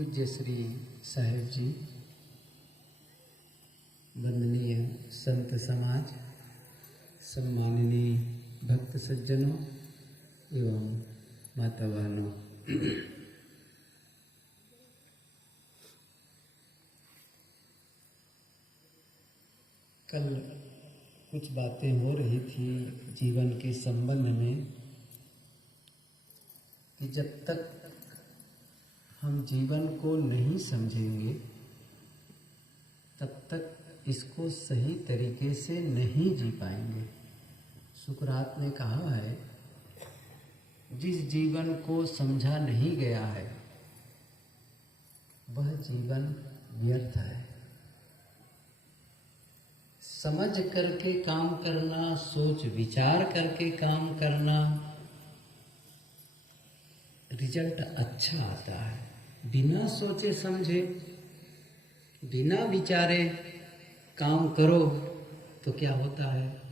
पूज्य श्री साहेब जी, वंदनीय संत समाज, सम्माननीय भक्त सज्जनों एवं माता बहनों, कल कुछ बातें हो रही थी जीवन के संबंध में कि जब तक हम जीवन को नहीं समझेंगे तब तक इसको सही तरीके से नहीं जी पाएंगे। सुकरात ने कहा है, जिस जीवन को समझा नहीं गया है वह जीवन व्यर्थ है। समझ करके काम करना, सोच विचार करके काम करना, रिजल्ट अच्छा आता है। बिना सोचे समझे, बिना विचारे काम करो तो क्या होता है?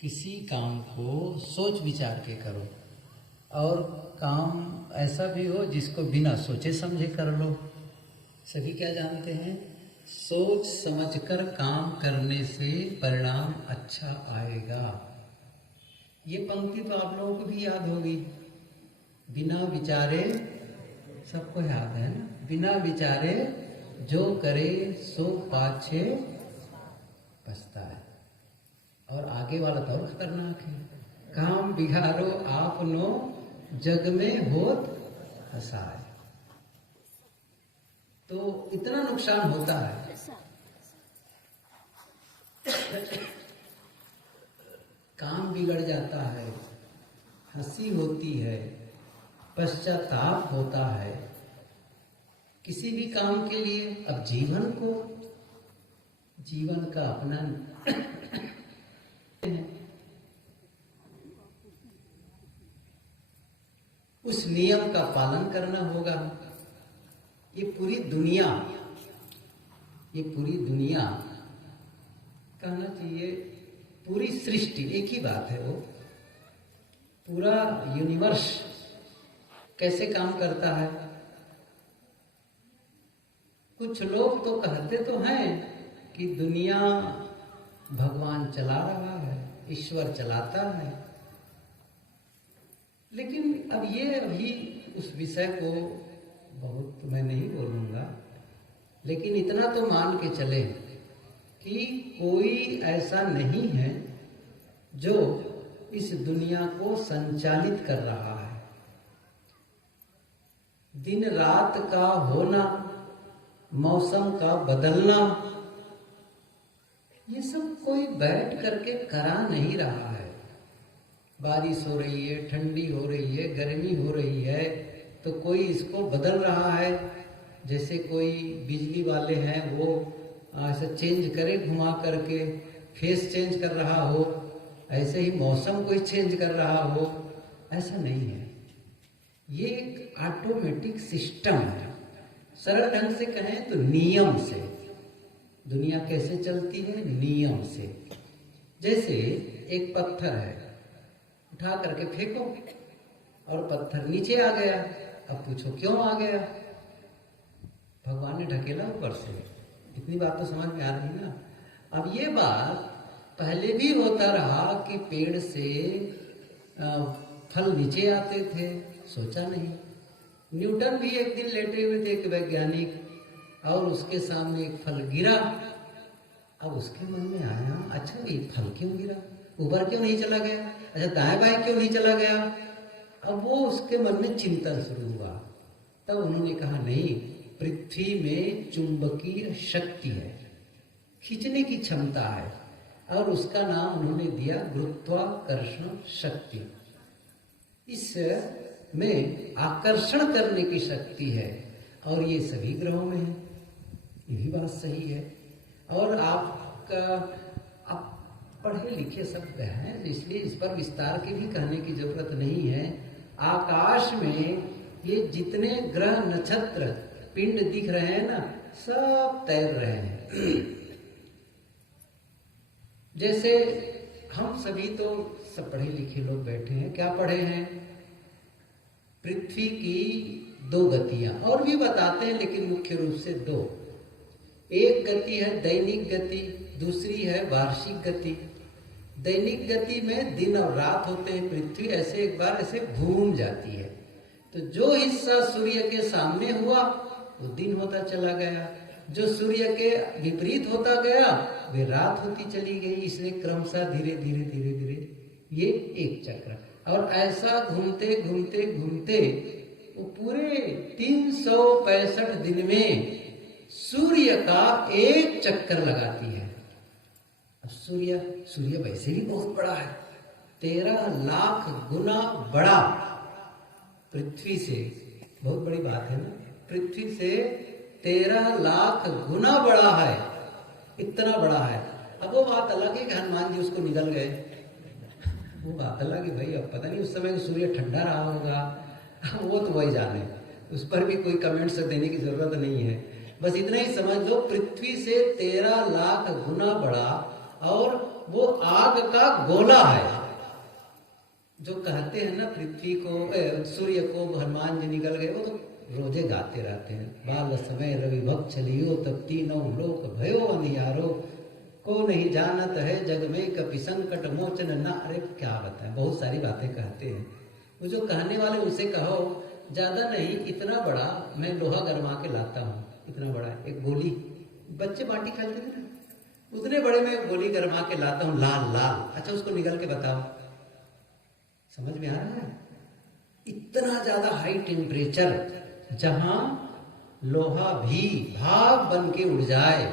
किसी काम को सोच विचार के करो, और काम ऐसा भी हो जिसको बिना सोचे समझे कर लो। सभी क्या जानते हैं? सोच समझकर काम करने से परिणाम अच्छा आएगा। ये पंक्ति तो आप लोगों को भी याद होगी। बिना विचारे, सबको याद है ना? बिना विचारे जो करे सो पाछे पछताए। और आगे वाला तो और खतरनाक है, काम बिगाड़ो आपनो जग में होत हसाए। तो इतना नुकसान होता है। काम बिगड़ जाता है, हंसी होती है, पश्चाताप होता है किसी भी काम के लिए। अब जीवन का अपना उस नियम का पालन करना होगा। ये पूरी दुनिया कहना चाहिए, पूरी सृष्टि, एक ही बात है, वो पूरा यूनिवर्स कैसे काम करता है। कुछ लोग तो कहते तो हैं कि दुनिया भगवान चला रहा है, ईश्वर चलाता है, लेकिन अभी उस विषय को बहुत मैं नहीं बोलूंगा, लेकिन इतना तो मान के चले कि कोई ऐसा नहीं है जो इस दुनिया को संचालित कर रहा है। दिन रात का होना, मौसम का बदलना, ये सब कोई बैठ करके करा नहीं रहा है। बारिश हो रही है, ठंडी हो रही है, गर्मी हो रही है, तो कोई इसको बदल रहा है। जैसे कोई बिजली वाले हैं, वो ऐसा चेंज करे, घुमा करके फेस चेंज कर रहा हो, ऐसे ही मौसम कोई चेंज कर रहा हो, ऐसा नहीं है। ये एक ऑटोमेटिक सिस्टम है। सरल ढंग से कहें तो नियम से दुनिया कैसे चलती है? नियम से। जैसे एक पत्थर है, उठा करके फेंको और पत्थर नीचे आ गया। अब पूछो क्यों आ गया? भगवान ने ढकेला ऊपर से। इतनी बात तो समझ में आ रही ना। अब ये बात पहले भी होता रहा कि पेड़ से फल नीचे आते थे, सोचा नहीं। न्यूटन भी एक दिन लेटे हुए थे, एक वैज्ञानिक, और उसके सामने एक फल गिरा। अब उसके मन में आया, अच्छा ये फल क्यों गिरा? ऊपर क्यों नहीं चला गया? अच्छा दाएं बाएं क्यों नहीं चला गया? अब वो उसके मन में चिंतन शुरू हुआ। तब उन्होंने कहा, नहीं, पृथ्वी में चुंबकीय शक्ति है, खींचने की क्षमता है, और उसका नाम उन्होंने दिया गुरुत्वाकर्षण शक्ति। इस में आकर्षण करने की शक्ति है, और ये सभी ग्रहों में है। ये भी बात सही है। और आप पढ़े लिखे सब हैं, इसलिए इस पर विस्तार के भी कहने की जरूरत नहीं है। आकाश में ये जितने ग्रह, नक्षत्र, पिंड दिख रहे हैं ना, सब तैर रहे हैं। जैसे हम सभी तो सब पढ़े लिखे लोग बैठे हैं, क्या पढ़े हैं? पृथ्वी की दो गतियां और भी बताते हैं, लेकिन मुख्य रूप से दो। एक गति है दैनिक गति, दूसरी है वार्षिक गति। दैनिक गति में दिन और रात होते हैं, पृथ्वी ऐसे एक बार ऐसे घूम जाती है, तो जो हिस्सा सूर्य के सामने हुआ वो दिन होता चला गया, जो सूर्य के विपरीत होता गया वे रात होती चली गई। इसलिए क्रमशः धीरे धीरे धीरे धीरे ये एक चक्र, और ऐसा घूमते घूमते घूमते वो पूरे 365 दिन में सूर्य का एक चक्कर लगाती है। अब सूर्य वैसे भी बहुत बड़ा है, 13 लाख गुना बड़ा पृथ्वी से। बहुत बड़ी बात है ना, पृथ्वी से 13 लाख गुना बड़ा है, इतना बड़ा है। अब वो बात अलग है कि हनुमान जी उसको निगल गए, वो बात अलग है भाई। अब पता नहीं उस समय सूर्य ठंडा रहा होगा, वो तो वही जाने, उस पर भी कोई कमेंट्स देने की जरूरत नहीं है। बस इतना ही समझ लो, पृथ्वी से 13 लाख गुना बड़ा, और वो आग का गोला है। जो कहते हैं ना पृथ्वी को सूर्य को हनुमान जी निकल गए, वो तो रोजे गाते रहते हैं। बाल समय रवि भक्त चलियो, तब तीनों लोक भयो अंधियारो, को नहीं जानत है जग में कपि संकट मोचन न। अरे क्या बताएं, बहुत सारी बातें कहते हैं। वो जो कहने वाले उनसे कहो, ज्यादा नहीं, इतना बड़ा मैं लोहा गरमा के लाता हूँ, इतना बड़ा एक गोली, बच्चे बाटी खेलते थे ना, उतने बड़े में गोली गरमा के लाता हूँ, लाल लाल। अच्छा उसको निगल के बताओ, समझ में आ रहा है? इतना ज्यादा हाई टेम्परेचर, जहां लोहा भी भाप बन के उड़ जाए,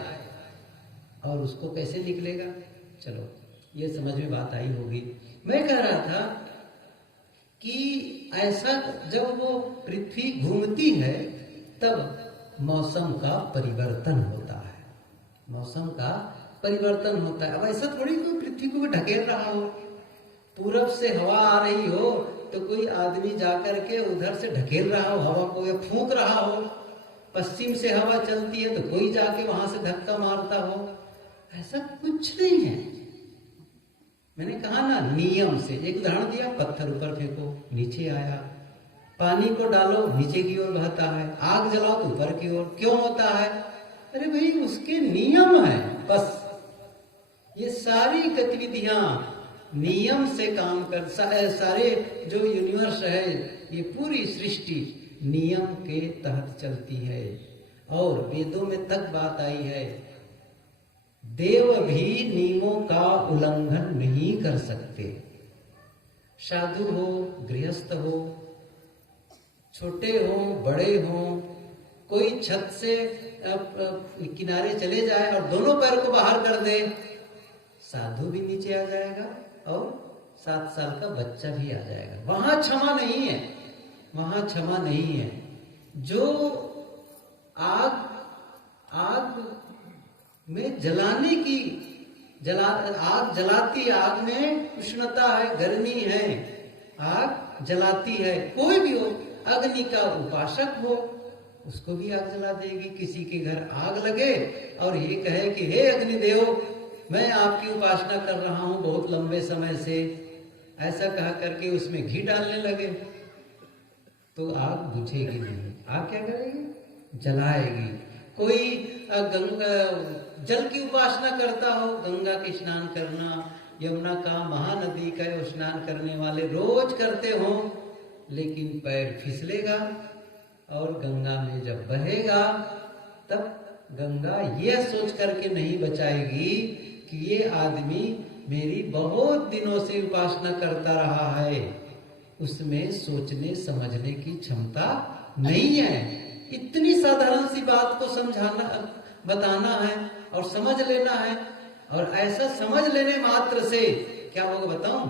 और उसको कैसे निकलेगा? चलो ये समझ में बात आई होगी। मैं कह रहा था कि ऐसा जब वो पृथ्वी घूमती है तब मौसम का परिवर्तन होता है, मौसम का परिवर्तन होता है। अब ऐसा थोड़ी कोई पृथ्वी को ढकेल रहा हो, पूरब से हवा आ रही हो तो कोई आदमी जाकर के उधर से ढकेल रहा हो हवा को, या फूंक रहा हो, पश्चिम से हवा चलती है तो कोई जाके वहां से धक्का मारता हो, ऐसा कुछ नहीं है। मैंने कहा ना नियम से, एक उदाहरण दिया, पत्थर ऊपर फेंको नीचे आया, पानी को डालो नीचे की ओर बहता है, आग जलाओ तो ऊपर की ओर, क्यों होता है? अरे भाई उसके नियम है बस। ये सारी गतिविधियां नियम से काम कर, सारे जो यूनिवर्स है, ये पूरी सृष्टि नियम के तहत चलती है। और वेदों में तक बात आई है, देव भी नियमों का उल्लंघन नहीं कर सकते। साधु हो, गृहस्थ हो, छोटे हो, बड़े हो, कोई छत से किनारे चले जाए और दोनों पैर को बाहर कर दे, साधु भी नीचे आ जाएगा और 7 साल का बच्चा भी आ जाएगा। वहां क्षमा नहीं है, वहां क्षमा नहीं है। जो आग में जलाने की आग जलाती, आग में उष्णता है, गर्मी है, आग जलाती है। कोई भी हो, अग्नि का उपासक हो, उसको भी आग जला देगी। किसी के घर आग लगे और ये कहे कि हे अग्निदेव, मैं आपकी उपासना कर रहा हूं बहुत लंबे समय से, ऐसा कहा करके उसमें घी डालने लगे, तो आग बुझेगी नहीं। आग क्या करेगी? जलाएगी। कोई गंगा जल की उपासना करता हो, गंगा के स्नान करना, यमुना का, महानदी का स्नान करने वाले रोज करते हो, लेकिन पैर फिसलेगा और गंगा में जब बहेगा तब गंगा यह सोच करके नहीं बचाएगी कि ये आदमी मेरी बहुत दिनों से उपासना करता रहा है, उसमें सोचने समझने की क्षमता नहीं है। इतनी साधारण सी बात को समझाना, बताना है और समझ लेना है, और ऐसा समझ लेने मात्र से क्या होगा बताऊं?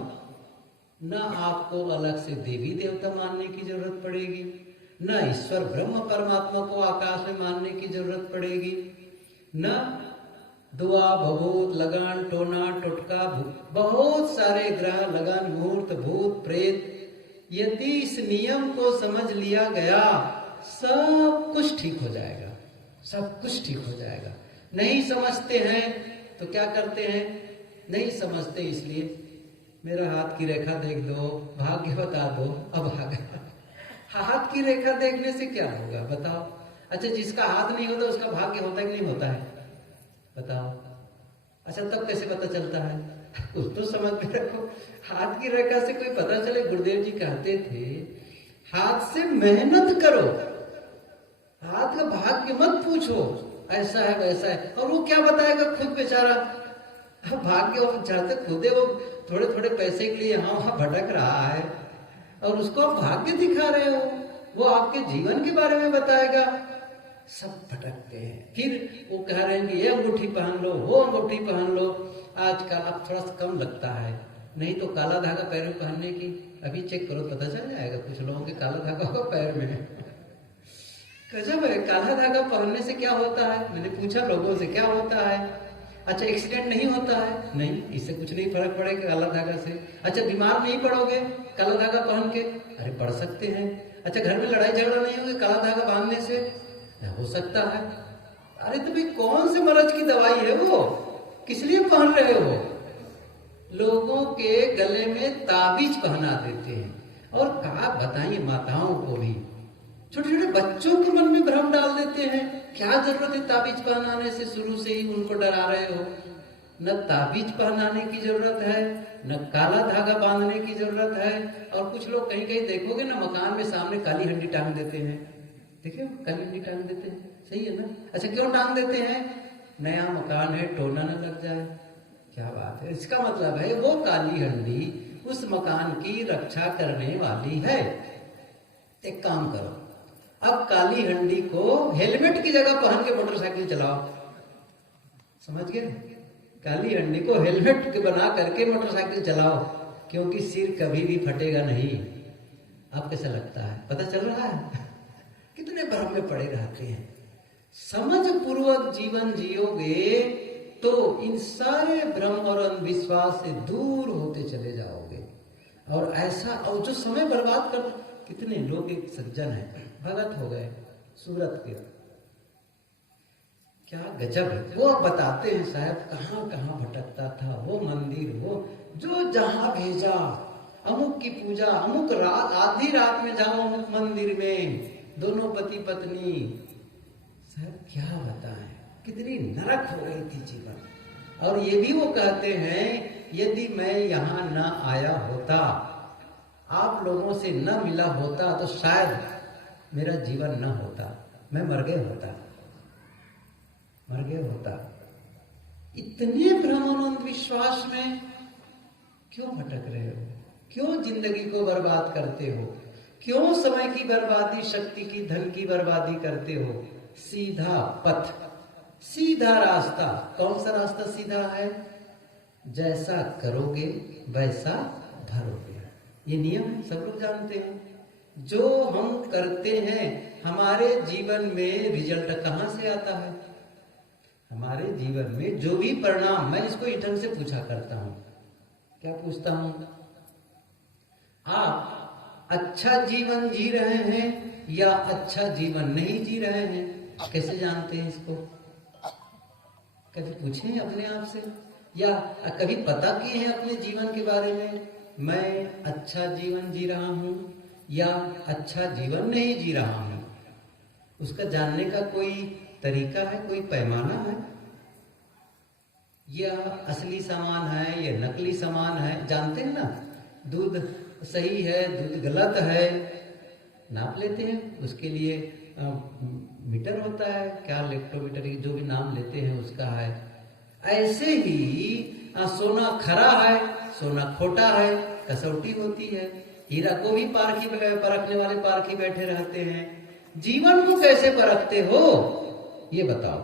न आपको अलग से देवी देवता मानने की जरूरत पड़ेगी, न ईश्वर ब्रह्म परमात्मा को आकाश में मानने की जरूरत पड़ेगी, न दुआ, भभूत, लगान, टोना, टोटका, बहुत सारे ग्रह, लगन, मुहूर्त, भूत, प्रेत। यदि इस नियम को समझ लिया गया, सब कुछ ठीक हो जाएगा, सब कुछ ठीक हो जाएगा। नहीं समझते हैं तो क्या करते हैं? नहीं समझते इसलिए मेरा हाथ की रेखा देख दो, भाग्य बता दो, अब आ गया, हाथ की रेखा देखने से क्या होगा बताओ? अच्छा, जिसका हाथ नहीं होता उसका भाग्य होता है कि नहीं होता है बताओ? अच्छा, तब कैसे पता चलता है? कुछ तो समझ में रखो। हाथ की रेखा से कोई पता चले? गुरुदेव जी कहते थे हाथ से मेहनत करो, हाथ का भाग्य मत पूछो ऐसा है वैसा है। और वो क्या बताएगा खुद बेचारा? भाग्य चाहते खुद है, वो थोड़े थोड़े पैसे के लिए यहाँ वहां भटक रहा है और उसको आप भाग्य दिखा रहे हो। वो आपके जीवन के बारे में बताएगा। सब भटकते हैं। फिर वो कह रहे हैं कि ये अंगूठी पहन लो, वो अंगूठी पहन लो। आजकल अब थोड़ा सा कम लगता है, नहीं तो काला धागा पैर में पहनने की अभी चेक करो पता चल जाएगा। कुछ लोगों के काला धागा होगा पैर में। गजब है। काला धागा पहनने से क्या होता है? मैंने पूछा लोगों से क्या होता है। अच्छा, एक्सीडेंट नहीं होता है? नहीं, इससे कुछ नहीं फर्क पड़ेगा काला धागा से। अच्छा, बीमार नहीं पड़ोगे काला धागा पहन के? अरे पड़ सकते हैं। अच्छा, घर में लड़ाई झगड़ा नहीं होगी काला धागा बांधने से? हो सकता है। अरे तो भाई कौन से मर्ज की दवाई है वो? किस लिए पहन रहे हो? लोगों के गले में ताबीज पहना देते हैं। और कहा बताइए माताओं को भी, छोटे छोटे बच्चों के मन में भ्रम डाल देते हैं। क्या जरूरत है ताबीज पहनाने से? शुरू से ही उनको डरा रहे हो। न ताबीज पहनाने की जरूरत है, न काला धागा बांधने की जरूरत है। और कुछ लोग कहीं कहीं देखोगे ना, मकान में सामने काली हंडी टांग देते हैं। देखिए काली हंडी टांग देते हैं, सही है ना? अच्छा, क्यों टांग देते हैं? नया मकान है, टोना न लग जाए। क्या बात है? इसका मतलब है वो काली हंडी उस मकान की रक्षा करने वाली है। एक काम करो, अब काली हंडी को हेलमेट की जगह पहन के मोटरसाइकिल चलाओ। समझ गए? काली हंडी को हेलमेट के बना करके मोटरसाइकिल चलाओ, क्योंकि सिर कभी भी फटेगा नहीं। आप कैसा लगता है? पता चल रहा है? कितने भ्रम में पड़े रहते हैं। समझ पूर्वक जीवन जियोगे तो इन सारे भ्रम और अंधविश्वास से दूर होते चले जाओगे। और ऐसा, और जो समय बर्बाद कर, कितने लोग, एक सज्जन है भगत हो गए सूरत के, क्या गजब है। वो अब बताते हैं साहब कहां कहां भटकता था वो मंदिर, वो जो जहां भेजा अमुक की पूजा, अमुक रात, आधी रात में जाओ अमुक मंदिर में, दोनों पति पत्नी। साहब क्या बताएं, कितनी नरक हो गई थी जीवन। और ये भी वो कहते हैं यदि मैं यहां न आया होता, आप लोगों से न मिला होता, तो शायद मेरा जीवन न होता, मैं मर गया होता। इतने भ्रम और अंधविश्वास में क्यों भटक रहे हो? क्यों जिंदगी को बर्बाद करते हो? क्यों समय की बर्बादी, शक्ति की, धन की बर्बादी करते हो? सीधा पथ, सीधा रास्ता। कौन सा रास्ता सीधा है? जैसा करोगे वैसा भरोगे। ये नियम है, सब लोग जानते हैं। जो हम करते हैं हमारे जीवन में रिजल्ट कहां से आता है? हमारे जीवन में जो भी परिणाम, मैं इसको इस ढंग से पूछा करता हूं। क्या पूछता हूं? आप अच्छा जीवन जी रहे हैं या अच्छा जीवन नहीं जी रहे हैं? कैसे जानते हैं इसको? कभी पूछे अपने आप से, या कभी पता किए हैं अपने जीवन के बारे में, मैं अच्छा जीवन जी रहा हूं या अच्छा जीवन नहीं जी रहा हूं? उसका जानने का कोई तरीका है, कोई पैमाना है? यह असली सामान है, यह नकली सामान है? जानते हैं ना, दूध सही है, दूध गलत है, नाप लेते हैं। उसके लिए मीटर होता है, क्या लेक्टोमीटर, जो भी नाम लेते हैं उसका है। ऐसे ही सोना खरा है, सोना खोटा है, कसौटी होती है। हीरा को भी पारखी परखने वाले पारखी बैठे रहते हैं। जीवन को कैसे परखते हो ये बताओ।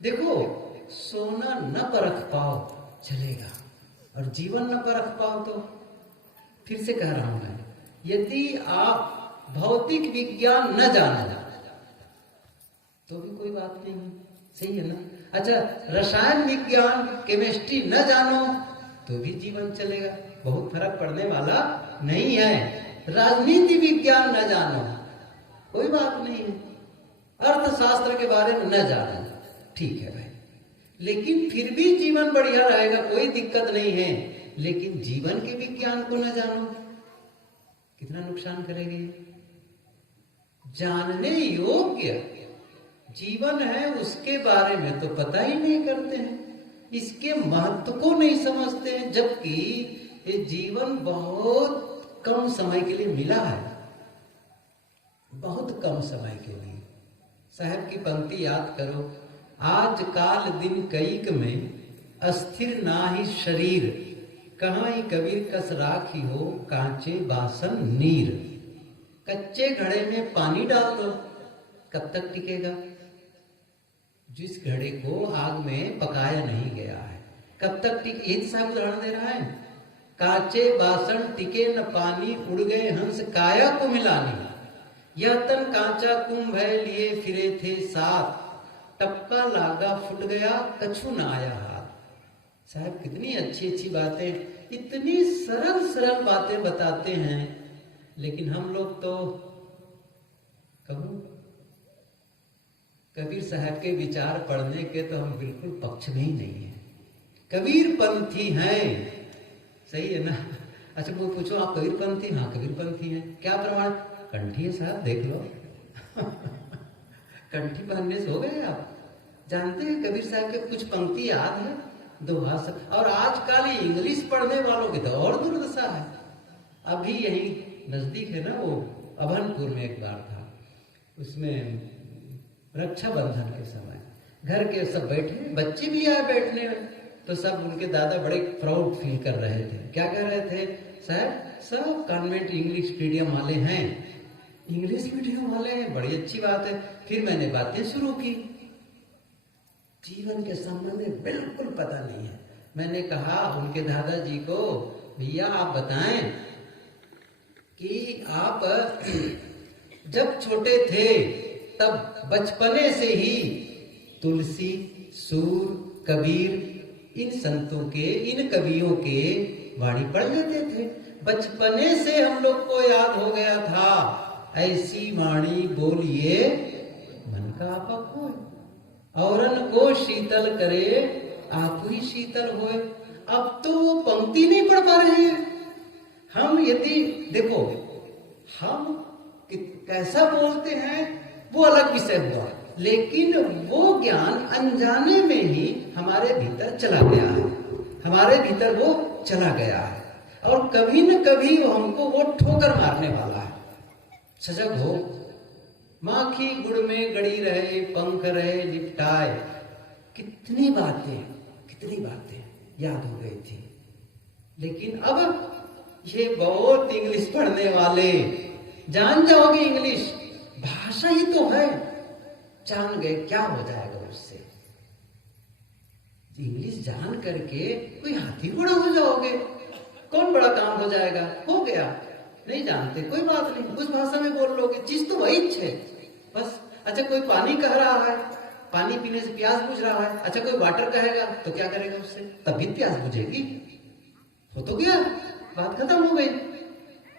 देखो, सोना न परख पाओ चलेगा, और जीवन न परख पाओ तो, फिर से कह रहा हूं मैं, यदि आप भौतिक विज्ञान न जानो तो भी कोई बात नहीं है, सही है ना? अच्छा, रसायन विज्ञान, केमिस्ट्री न जानो तो भी जीवन चलेगा, बहुत फर्क पड़ने वाला नहीं है। राजनीति विज्ञान न जानो कोई बात नहीं है, अर्थशास्त्र के बारे में न जानो ठीक है भाई, लेकिन फिर भी जीवन बढ़िया रहेगा, कोई दिक्कत नहीं है। लेकिन जीवन के विज्ञान को न जानो, कितना नुकसान करेगी। जानने योग्य जीवन है उसके बारे में तो पता ही नहीं करते हैं, इसके महत्व को नहीं समझते हैं, जबकि ये जीवन बहुत कम समय के लिए मिला है, बहुत कम समय के लिए। साहब की पंक्ति याद करो, आज काल दिन कईक में अस्थिर ना ही शरीर, कहाँ ही कबीर कस राखी हो कांचे बासन नीर। कच्चे घड़े में पानी डाल दो, कब तक टिकेगा? जिस घड़े को आग में पकाया नहीं गया है कब तक टिके? एक साहब उदाहरण दे रहा है। कांचे बासन टिके न पानी, उड़ गए हंस काया को मिलानी। यह तन कांचा कुंभ है लिए फिरे थे साथ, टपका लागा फुट गया कछु न आया हाथ। साहब कितनी अच्छी अच्छी बातें, इतनी सरल सरल बातें बताते हैं, लेकिन हम लोग तो कबीर साहब के विचार पढ़ने के तो हम बिल्कुल पक्ष में ही नहीं है। कबीर पंथी हैं, सही है ना? अच्छा वो पूछो आप कबीर पंथी? हाँ कबीर पंथी हैं। क्या प्रमाण? कंठी है साहब, देख लो। कंठी पहनने से हो गए आप। जानते हैं कबीर साहब के कुछ पंक्ति याद है, दोहा से। और आजकल इंग्लिश पढ़ने वालों की तो और दुर्दशा है। अभी यही नजदीक है ना, वो अभनपुर में एक बार था, उसमें रक्षाबंधन के समय घर के सब बैठे, बच्चे भी आए बैठने में, तो सब उनके दादा बड़े प्राउड फील कर रहे थे। क्या कह रहे थे? साहब सब कॉन्वेंट इंग्लिश मीडियम वाले हैं, इंग्लिश मीडियम वाले हैं, बड़ी अच्छी बात है। फिर मैंने बातें शुरू की, जीवन के संबंध में बिल्कुल पता नहीं है। मैंने कहा उनके दादाजी को, भैया आप बताएं कि आप जब छोटे थे तब बचपने से ही तुलसी, सूर, कबीर इन संतों के, इन कवियों के वाणी पढ़ लेते थे। बचपने से हम लोग को याद हो गया था, ऐसी वाणी बोलिए मन का आपक होए, औरन को शीतल करे आप ही शीतल होए। अब तो वो पंक्ति नहीं पढ़ पा रहे हैं हम। यदि देखो हम कैसा बोलते हैं वो अलग विषय हुआ, लेकिन वो ज्ञान अनजाने में ही हमारे भीतर चला गया है, हमारे भीतर वो चला गया है, और कभी न कभी वो हमको वो ठोकर मारने वाला है। सजग हो, माखी गुड़ में गड़ी रहे, पंख रहे लिपटाए। कितनी बातें याद हो गई थी, लेकिन अब ये बहुत इंग्लिश पढ़ने वाले, जान जाओगे इंग्लिश भाषा ही तो है, जान गए क्या हो जाएगा उससे? इंग्लिश जान करके कोई हाथी घोड़ा हो जाओगे, कौन बड़ा काम हो जाएगा? हो गया। नहीं जानते कोई बात नहीं, उस भाषा में बोल लोगे, चीज तो वही है बस। अच्छा कोई पानी कह रहा है, पानी पीने से प्यास बुझ रहा है, अच्छा कोई वाटर कहेगा तो क्या करेगा उससे? तभी प्यास बुझेगी, हो तो गया, बात खत्म हो गई।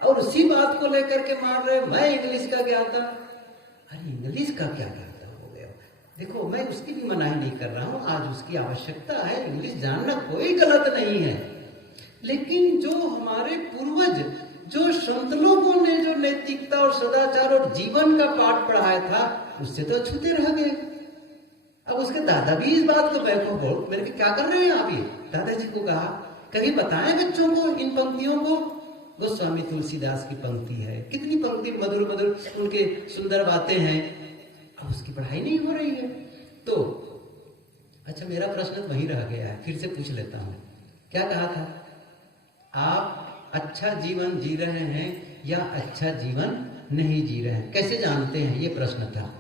और उसी बात को लेकर के मार रहे मैं इंग्लिश का ज्ञाता। अरे इंग्लिश का क्या ज्ञाता हो गया? देखो मैं उसकी भी मनाही नहीं कर रहा हूं, आज उसकी आवश्यकता है, इंग्लिश जानना कोई गलत नहीं है, लेकिन जो हमारे पूर्वज, जो संत लोगों ने जो नैतिकता और सदाचार और जीवन का पाठ पढ़ाया था, उससे तो अछूते रह गए। अब उसके दादा भी इस बात को बैठो बोल मेरे क्या कर रहे हैं आप? ये दादाजी को कहा कभी बताएं बच्चों को इन पंक्तियों को। गोस्वामी तुलसीदास की पंक्ति है, कितनी पंक्ति मधुर मधुर उनके सुंदर बातें हैं, अब उसकी पढ़ाई नहीं हो रही है। तो अच्छा मेरा प्रश्न वहीं रह गया है, फिर से पूछ लेता हूं, क्या कहा था? आप अच्छा जीवन जी रहे हैं या अच्छा जीवन नहीं जी रहे हैं, कैसे जानते हैं? ये प्रश्न था।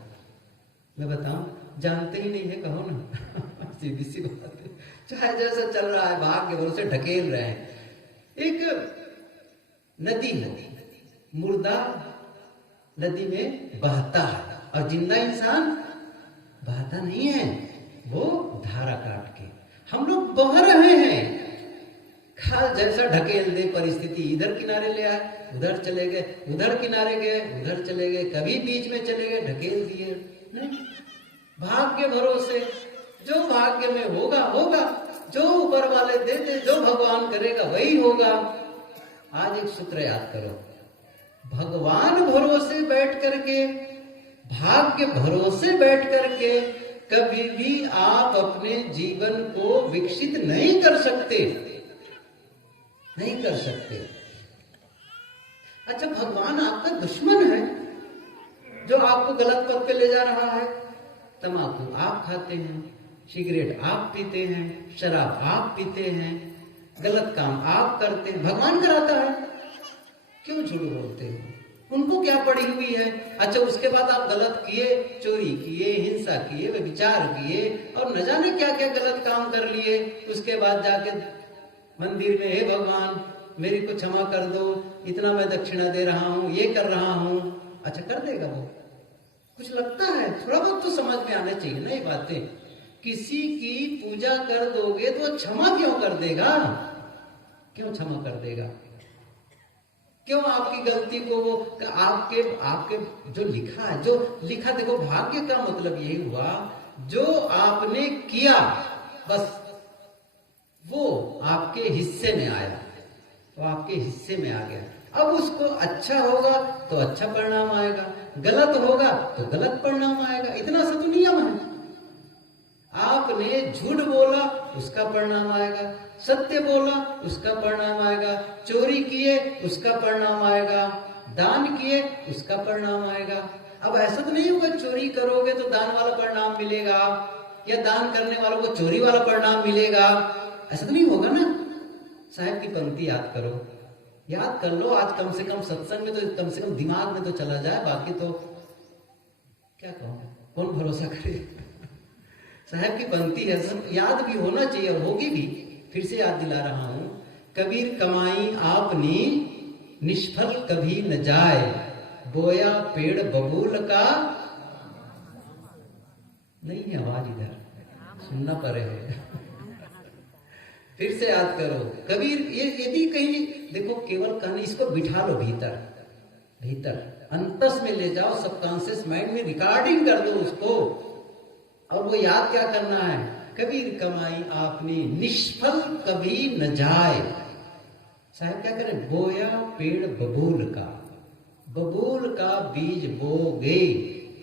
मैं बताऊं, जानते ही नहीं है कहो ना। सीधी सी बात है, चाहे जैसा चल रहा है भाग्य भरोसे ढकेल रहे हैं। एक नदी है, मुर्दा नदी में बहता है और जिंदा इंसान बहता नहीं है, वो धारा काट के। हम लोग बह रहे हैं, खाल जैसा ढकेल दे परिस्थिति, इधर किनारे ले आए, उधर चले गए, उधर किनारे गए, उधर चले गए, कभी बीच में चले गए, ढकेल दिए। भाग्य भरोसे, जो भाग्य में होगा होगा, जो ऊपर वाले देते, जो भगवान करेगा वही होगा। आज एक सूत्र याद करो, भगवान भरोसे बैठ करके, भाग्य भरोसे बैठ करके कभी भी आप अपने जीवन को विकसित नहीं कर सकते, नहीं कर सकते। अच्छा, भगवान आपका दुश्मन है जो आपको गलत पथ पे ले जा रहा है। तंबाकू आप खाते हैं, सिगरेट आप पीते हैं, शराब आप पीते हैं, गलत काम आप करते हैं, भगवान कराता है। क्यों झूठ बोलते हो? उनको क्या पड़ी हुई है? अच्छा, उसके बाद आप गलत किए, चोरी किए, हिंसा किए, व्यभिचार किए और न जाने क्या क्या गलत काम कर लिए। उसके बाद जाके मंदिर में, हे भगवान मेरी को क्षमा कर दो, इतना मैं दक्षिणा दे रहा हूं, ये कर रहा हूं। अच्छा, कर देगा वो? कुछ लगता है? थोड़ा बहुत तो समझ में आना चाहिए ना ये बातें। किसी की पूजा कर दोगे तो क्षमा क्यों कर देगा? क्यों क्षमा कर देगा? क्यों आपकी गलती को वो आपके जो लिखा है, जो लिखा, देखो भाग्य का मतलब यही हुआ जो आपने किया बस वो आपके हिस्से में आया, तो आपके हिस्से में आ गया। अब उसको अच्छा होगा तो अच्छा परिणाम आएगा, गलत होगा तो गलत परिणाम आएगा। इतना सा तो नियम है। आपने झूठ बोला उसका परिणाम आएगा, सत्य बोला उसका परिणाम आएगा, चोरी किए उसका परिणाम आएगा, दान किए उसका परिणाम आएगा। अब ऐसा तो नहीं होगा चोरी करोगे तो दान वाला परिणाम मिलेगा या दान करने वालों को चोरी वाला परिणाम मिलेगा, ऐसा तो नहीं होगा ना। साहब की पंक्ति याद करो, याद कर लो आज कम से कम सत्संग में, तो कम से कम दिमाग में तो चला जाए, बाकी तो क्या कहूं, कौन भरोसा करे। साहब की पंक्ति है, सब याद भी होना चाहिए और होगी भी। फिर से याद दिला रहा हूं, कबीर कमाई आपनी निष्फल कभी न जाए, बोया पेड़ बबूल का। नहीं है आवाज इधर, सुनना पड़ेगा। फिर से याद करो कबीर, ये यदि कहीं देखो केवल कहने, इसको बिठा लो भीतर, भीतर अंतस में ले जाओ, सबकॉन्शियस माइंड में रिकॉर्डिंग कर दो उसको। और वो याद क्या करना है, कबीर कमाई आपने निष्फल कभी न जाए। साहब क्या करें, बोया पेड़ बबूल का, बबूल का बीज बोगे,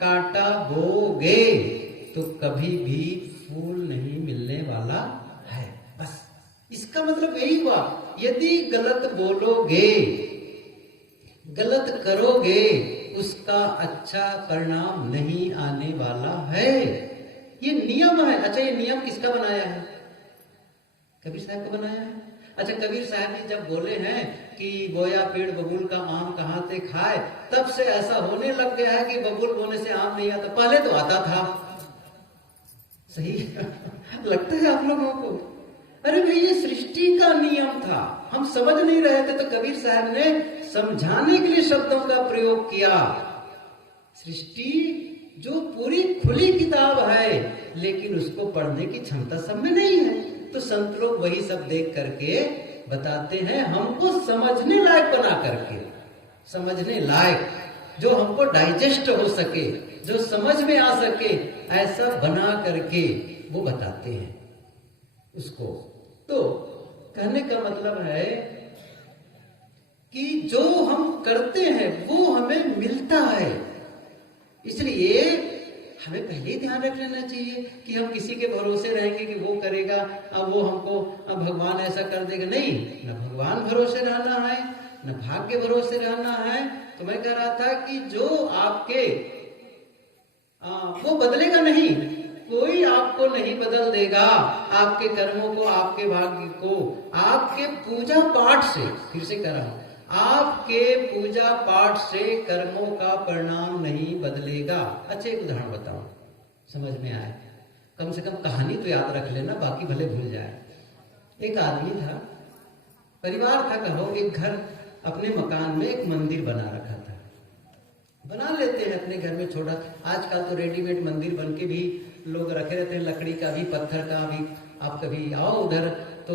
कांटा बोगे तो कभी भी फूल नहीं मिलने वाला है। बस इसका मतलब यही हुआ, यदि गलत बोलोगे, गलत करोगे, उसका अच्छा परिणाम नहीं आने वाला है। ये नियम है। अच्छा, ये नियम किसका बनाया है? कबीर साहब को बनाया है। अच्छा, कबीर साहब जी जब बोले हैं कि बोया पेड़ बबूल का आम कहां से खाए, तब से ऐसा होने लग गया है कि बबूल बोने से आम नहीं आता, पहले तो आता था। सही लगता है आप लोगों को? अरे भाई, ये सृष्टि का नियम था, हम समझ नहीं रहे थे तो कबीर साहब ने समझाने के लिए शब्दों का प्रयोग किया। सृष्टि जो पूरी खुली किताब है, लेकिन उसको पढ़ने की क्षमता सब में नहीं है, तो संत लोग वही सब देख करके बताते हैं, हमको समझने लायक बना करके, समझने लायक, जो हमको डाइजेस्ट हो सके, जो समझ में आ सके, ऐसा बना करके वो बताते हैं उसको। तो कहने का मतलब है कि जो हम करते हैं वो हमें मिलता है, इसलिए हमें पहले ध्यान रख लेना चाहिए कि हम किसी के भरोसे रहेंगे कि वो करेगा, अब वो हमको, अब भगवान ऐसा कर देगा। नहीं, न भगवान भरोसे रहना है, न भाग्य भरोसे रहना है। तो मैं कह रहा था कि जो आपके वो बदलेगा नहीं, कोई आपको नहीं बदल देगा, आपके कर्मों को, आपके भाग्य को, आपके पूजा पाठ से, फिर से कह रहा हूं, आपके पूजा पाठ से कर्मों का परिणाम नहीं बदलेगा। अच्छा, एक उदाहरण बताओ, समझ में आए, कम से कम कहानी तो याद रख लेना, बाकी भले भूल जाए। एक आदमी था, परिवार था, कहो एक घर, अपने मकान में एक मंदिर बना रखा था। बना लेते हैं अपने घर में छोटा, आजकल तो रेडीमेड मंदिर बन के भी लोग रखे रहते हैं, लकड़ी का भी, पत्थर का भी। आप कभी आओ उधर तो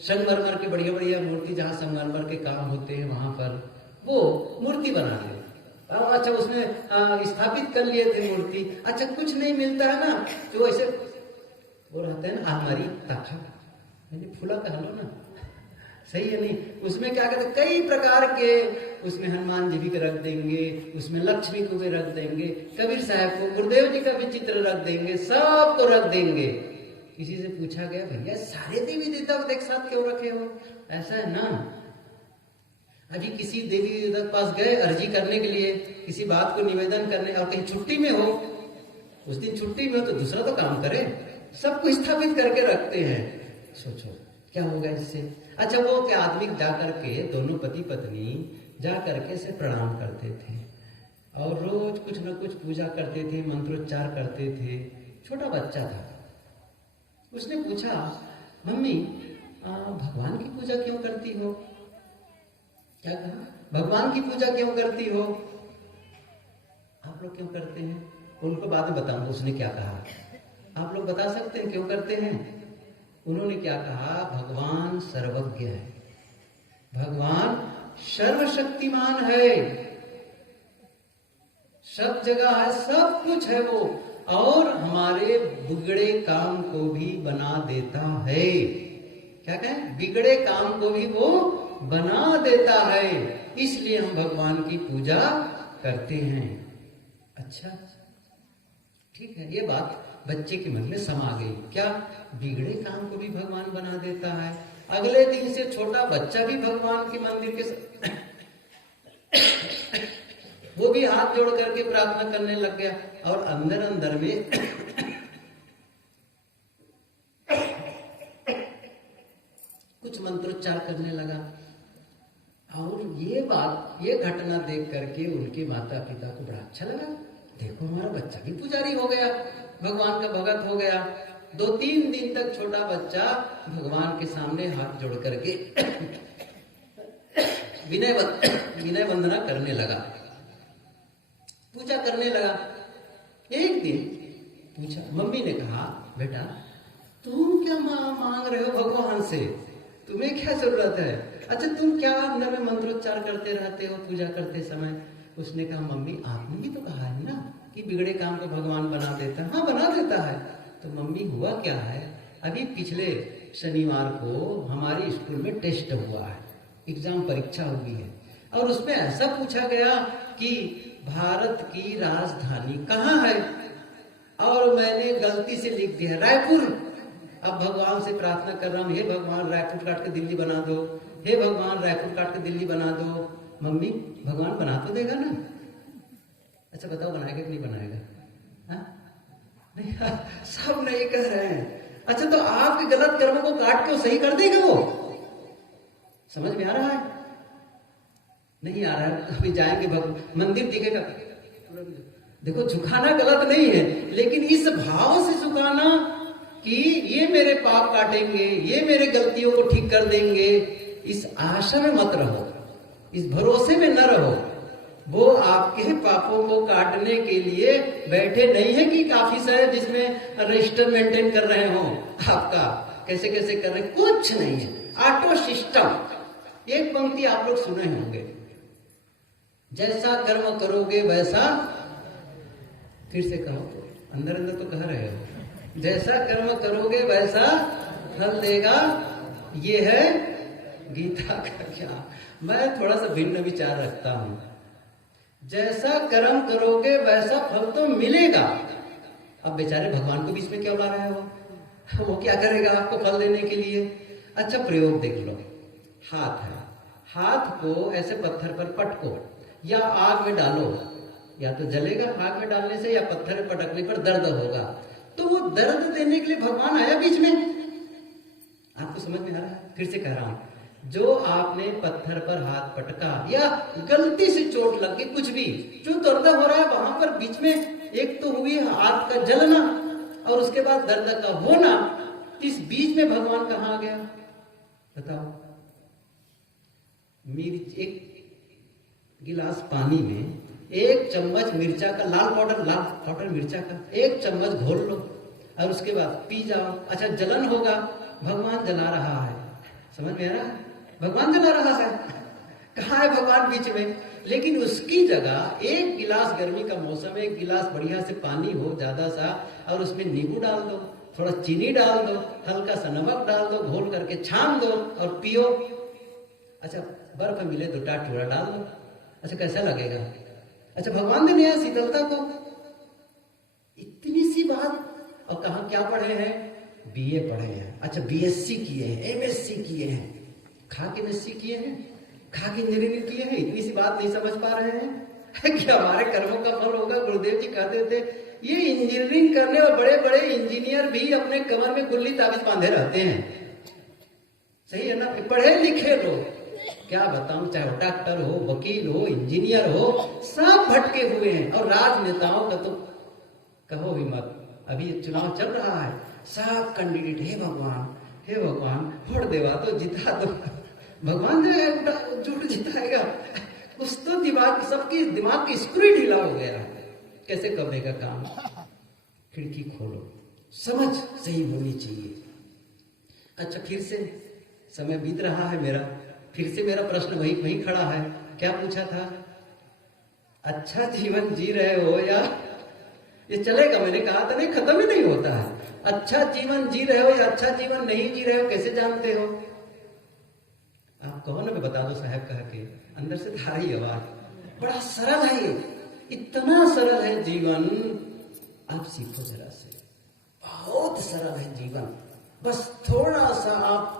संगमरमर के बढ़िया बढ़िया मूर्ति, जहाँ संगमरमर के काम होते हैं वहां पर वो मूर्ति बना ले। अच्छा, उसमें स्थापित कर लिए थे मूर्ति। अच्छा, कुछ नहीं मिलता है ना, जो ऐसे वो रहते हैं ना, आलमारी, ताखा, मैंने फूला कह लो ना, सही है नहीं? उसमें क्या कहते, कई प्रकार के, उसमें हनुमान जी भी रख देंगे, उसमें लक्ष्मी को भी रख देंगे, कबीर साहब को, गुरुदेव जी का भी चित्र रख देंगे, सबको रख देंगे। किसी से पूछा गया, भैया सारे देवी देवता को एक साथ क्यों रखे हो? ऐसा है ना, अभी किसी देवी देवता के पास गए अर्जी करने के लिए, किसी बात को निवेदन करने, और कहीं छुट्टी में हो, उस दिन छुट्टी में हो तो दूसरा तो काम करे, सबको स्थापित करके रखते हैं। सोचो क्या होगा इससे। अच्छा, वो क्या आदमी जा करके, दोनों पति पत्नी जा करके से प्रणाम करते थे और रोज कुछ न कुछ पूजा करते थे, मंत्रोच्चार करते थे। छोटा बच्चा था, उसने पूछा, मम्मी भगवान की पूजा क्यों करती हो? क्या कहा? भगवान की पूजा क्यों करती हो? आप लोग क्यों करते हैं? उनको बाद में बताऊंगा उसने क्या कहा। आप लोग बता सकते हैं क्यों करते हैं? उन्होंने क्या कहा, भगवान सर्वज्ञ है, भगवान सर्वशक्तिमान है, सब जगह है, सब कुछ है वो, और हमारे बिगड़े काम को भी बना देता है। क्या कहें? बिगड़े काम को भी वो बना देता है, इसलिए हम भगवान की पूजा करते हैं। अच्छा ठीक है, ये बात बच्चे के मन में समा गई। क्या? बिगड़े काम को भी भगवान बना देता है। अगले दिन से छोटा बच्चा भी भगवान के मंदिर के वो भी हाथ जोड़ करके प्रार्थना करने लग गया, और अंदर अंदर में कुछ मंत्रोच्चार करने लगा। और ये घटना देख करके उनके माता पिता को बड़ा अच्छा लगा। देखो हमारा बच्चा भी पुजारी हो गया, भगवान का भगत हो गया। 2-3 दिन तक छोटा बच्चा भगवान के सामने हाथ जोड़ करके विनय वंदना करने लगा, पूजा करने लगा। एक दिन पूछा, मम्मी ने कहा, बेटा तुम क्या मांग रहे हो भगवान से? तुम्हें क्या जरूरत है? अच्छा तुम क्या अंदर में मंत्रोच्चार करते रहते हो पूजा करते समय? उसने कहा, मम्मी आपने भी तो कहा है ना कि बिगड़े काम को भगवान बना देता है। हाँ बना देता है। तो मम्मी हुआ क्या है, अभी पिछले शनिवार को हमारी स्कूल में टेस्ट हुआ है, एग्जाम परीक्षा हुई है, और उसमें ऐसा पूछा गया कि भारत की राजधानी कहाँ है, और मैंने गलती से लिख दिया रायपुर। अब भगवान से प्रार्थना कर रहा हूँ, हे भगवान रायपुर काट के दिल्ली बना दो, हे भगवान रायपुर काट के दिल्ली बना दो। मम्मी भगवान बना तो देगा ना? अच्छा बताओ बनाएगा कि नहीं बनाएगा? नहीं, सब नहीं कह रहे हैं। अच्छा तो आपके गलत कर्म को काट के वो सही कर देगा? वो समझ में आ रहा है? नहीं आ रहा है। अभी जाएंगे मंदिर दिखेगा। देखो झुकाना गलत नहीं है, लेकिन इस भाव से झुकाना कि ये मेरे पाप काटेंगे, ये मेरे गलतियों को ठीक कर देंगे, इस आशा में मत रहो, इस भरोसे में न रहो। वो आपके पापों को काटने के लिए बैठे नहीं है कि काफी सारे जिसमें रजिस्टर मेंटेन कर रहे हो आपका, कैसे कैसे कर रहे, कुछ नहीं है, ऑटो सिस्टम। एक पंक्ति आप लोग सुने होंगे, जैसा कर्म करोगे वैसा, फिर से कहो, अंदर अंदर तो कह रहे हो, जैसा कर्म करोगे वैसा फल देगा। ये है गीता का क्या। मैं थोड़ा सा भिन्न विचार रखता हूं। जैसा कर्म करोगे वैसा फल तो मिलेगा। अब बेचारे भगवान को बीच में क्यों ला रहे हो? वो क्या करेगा आपको फल देने के लिए? अच्छा प्रयोग देख लो, हाथ है, हाथ को ऐसे पत्थर पर पटको या आग में डालो, या तो जलेगा आग में डालने से, या पत्थर में पटकने पर दर्द होगा। तो वो दर्द देने के लिए भगवान आया बीच में? आपको समझ में आ रहा है? फिर से कह रहा हूं, जो आपने पत्थर पर हाथ पटका या गलती से चोट लग गई, कुछ भी जो दर्द हो रहा है वहां पर बीच में एक तो हुई हाथ का जलना और उसके बाद दर्द का होना, इस बीच में भगवान कहाँ आ गया बताओ? मिर्च, एक गिलास पानी में 1 चम्मच मिर्चा का लाल पाउडर मिर्चा का 1 चम्मच घोल लो और उसके बाद पी जाओ। अच्छा जलन होगा, भगवान जला रहा है, समझ में आ रहा है? भगवान जला रहा है, कहाँ है भगवान बीच में? लेकिन उसकी जगह 1 गिलास, गर्मी का मौसम है, 1 गिलास बढ़िया से पानी हो ज्यादा सा, और उसमें नींबू डाल दो, थोड़ा चीनी डाल दो, हल्का सा नमक डाल दो, घोल करके छान दो और पियो। अच्छा बर्फ मिले तो टूरा डाल दो, अच्छा कैसा लगेगा? अच्छा भगवान ने दिया शीतलता को, इतनी सी बात। और कहा क्या पढ़े हैं? बीए पढ़े हैं, अच्छा बीएससी किए हैं, एमएससी किए हैं, खाक एमएससी किए हैं, खाक इंजीनियरिंग किए हैं, इतनी सी बात नहीं समझ पा रहे हैं कि हमारे कर्मों का फल होगा। गुरुदेव जी कहते थे ये इंजीनियरिंग करने और बड़े बड़े इंजीनियर भी अपने कमर में गुल्ली ताबीज बांधे रहते हैं, सही है ना? पढ़े लिखे लोग, क्या बताऊं, चाहे डॉक्टर हो, वकील हो, इंजीनियर हो, सब भटके हुए हैं। और राजनेताओं का तो कहो भी मत, अभी चुनाव चल रहा है, सब कैंडिडेट हे भगवान वोट देवा तो जिता दो, भगवान जो है झूठ जिताएगा। उस तो दिमाग, सबकी दिमाग की स्क्रू ढीला हो गया, कैसे करेगा काम? खिड़की खोलो, समझ सही होनी चाहिए। अच्छा फिर से समय बीत रहा है मेरा, फिर से मेरा प्रश्न वही खड़ा है। क्या पूछा था? अच्छा जीवन जी रहे हो या ये चलेगा? मैंने कहा था नहीं, खत्म ही नहीं होता है। अच्छा जीवन जी रहे हो या अच्छा जीवन नहीं जी रहे हो, कैसे जानते हो? आप कहो ना, मैं बता दो साहब कह के, अंदर से धारी आवाज, बड़ा सरल है ये, इतना सरल है जीवन, आप सीखो जरा से, बहुत सरल है जीवन, बस थोड़ा सा आप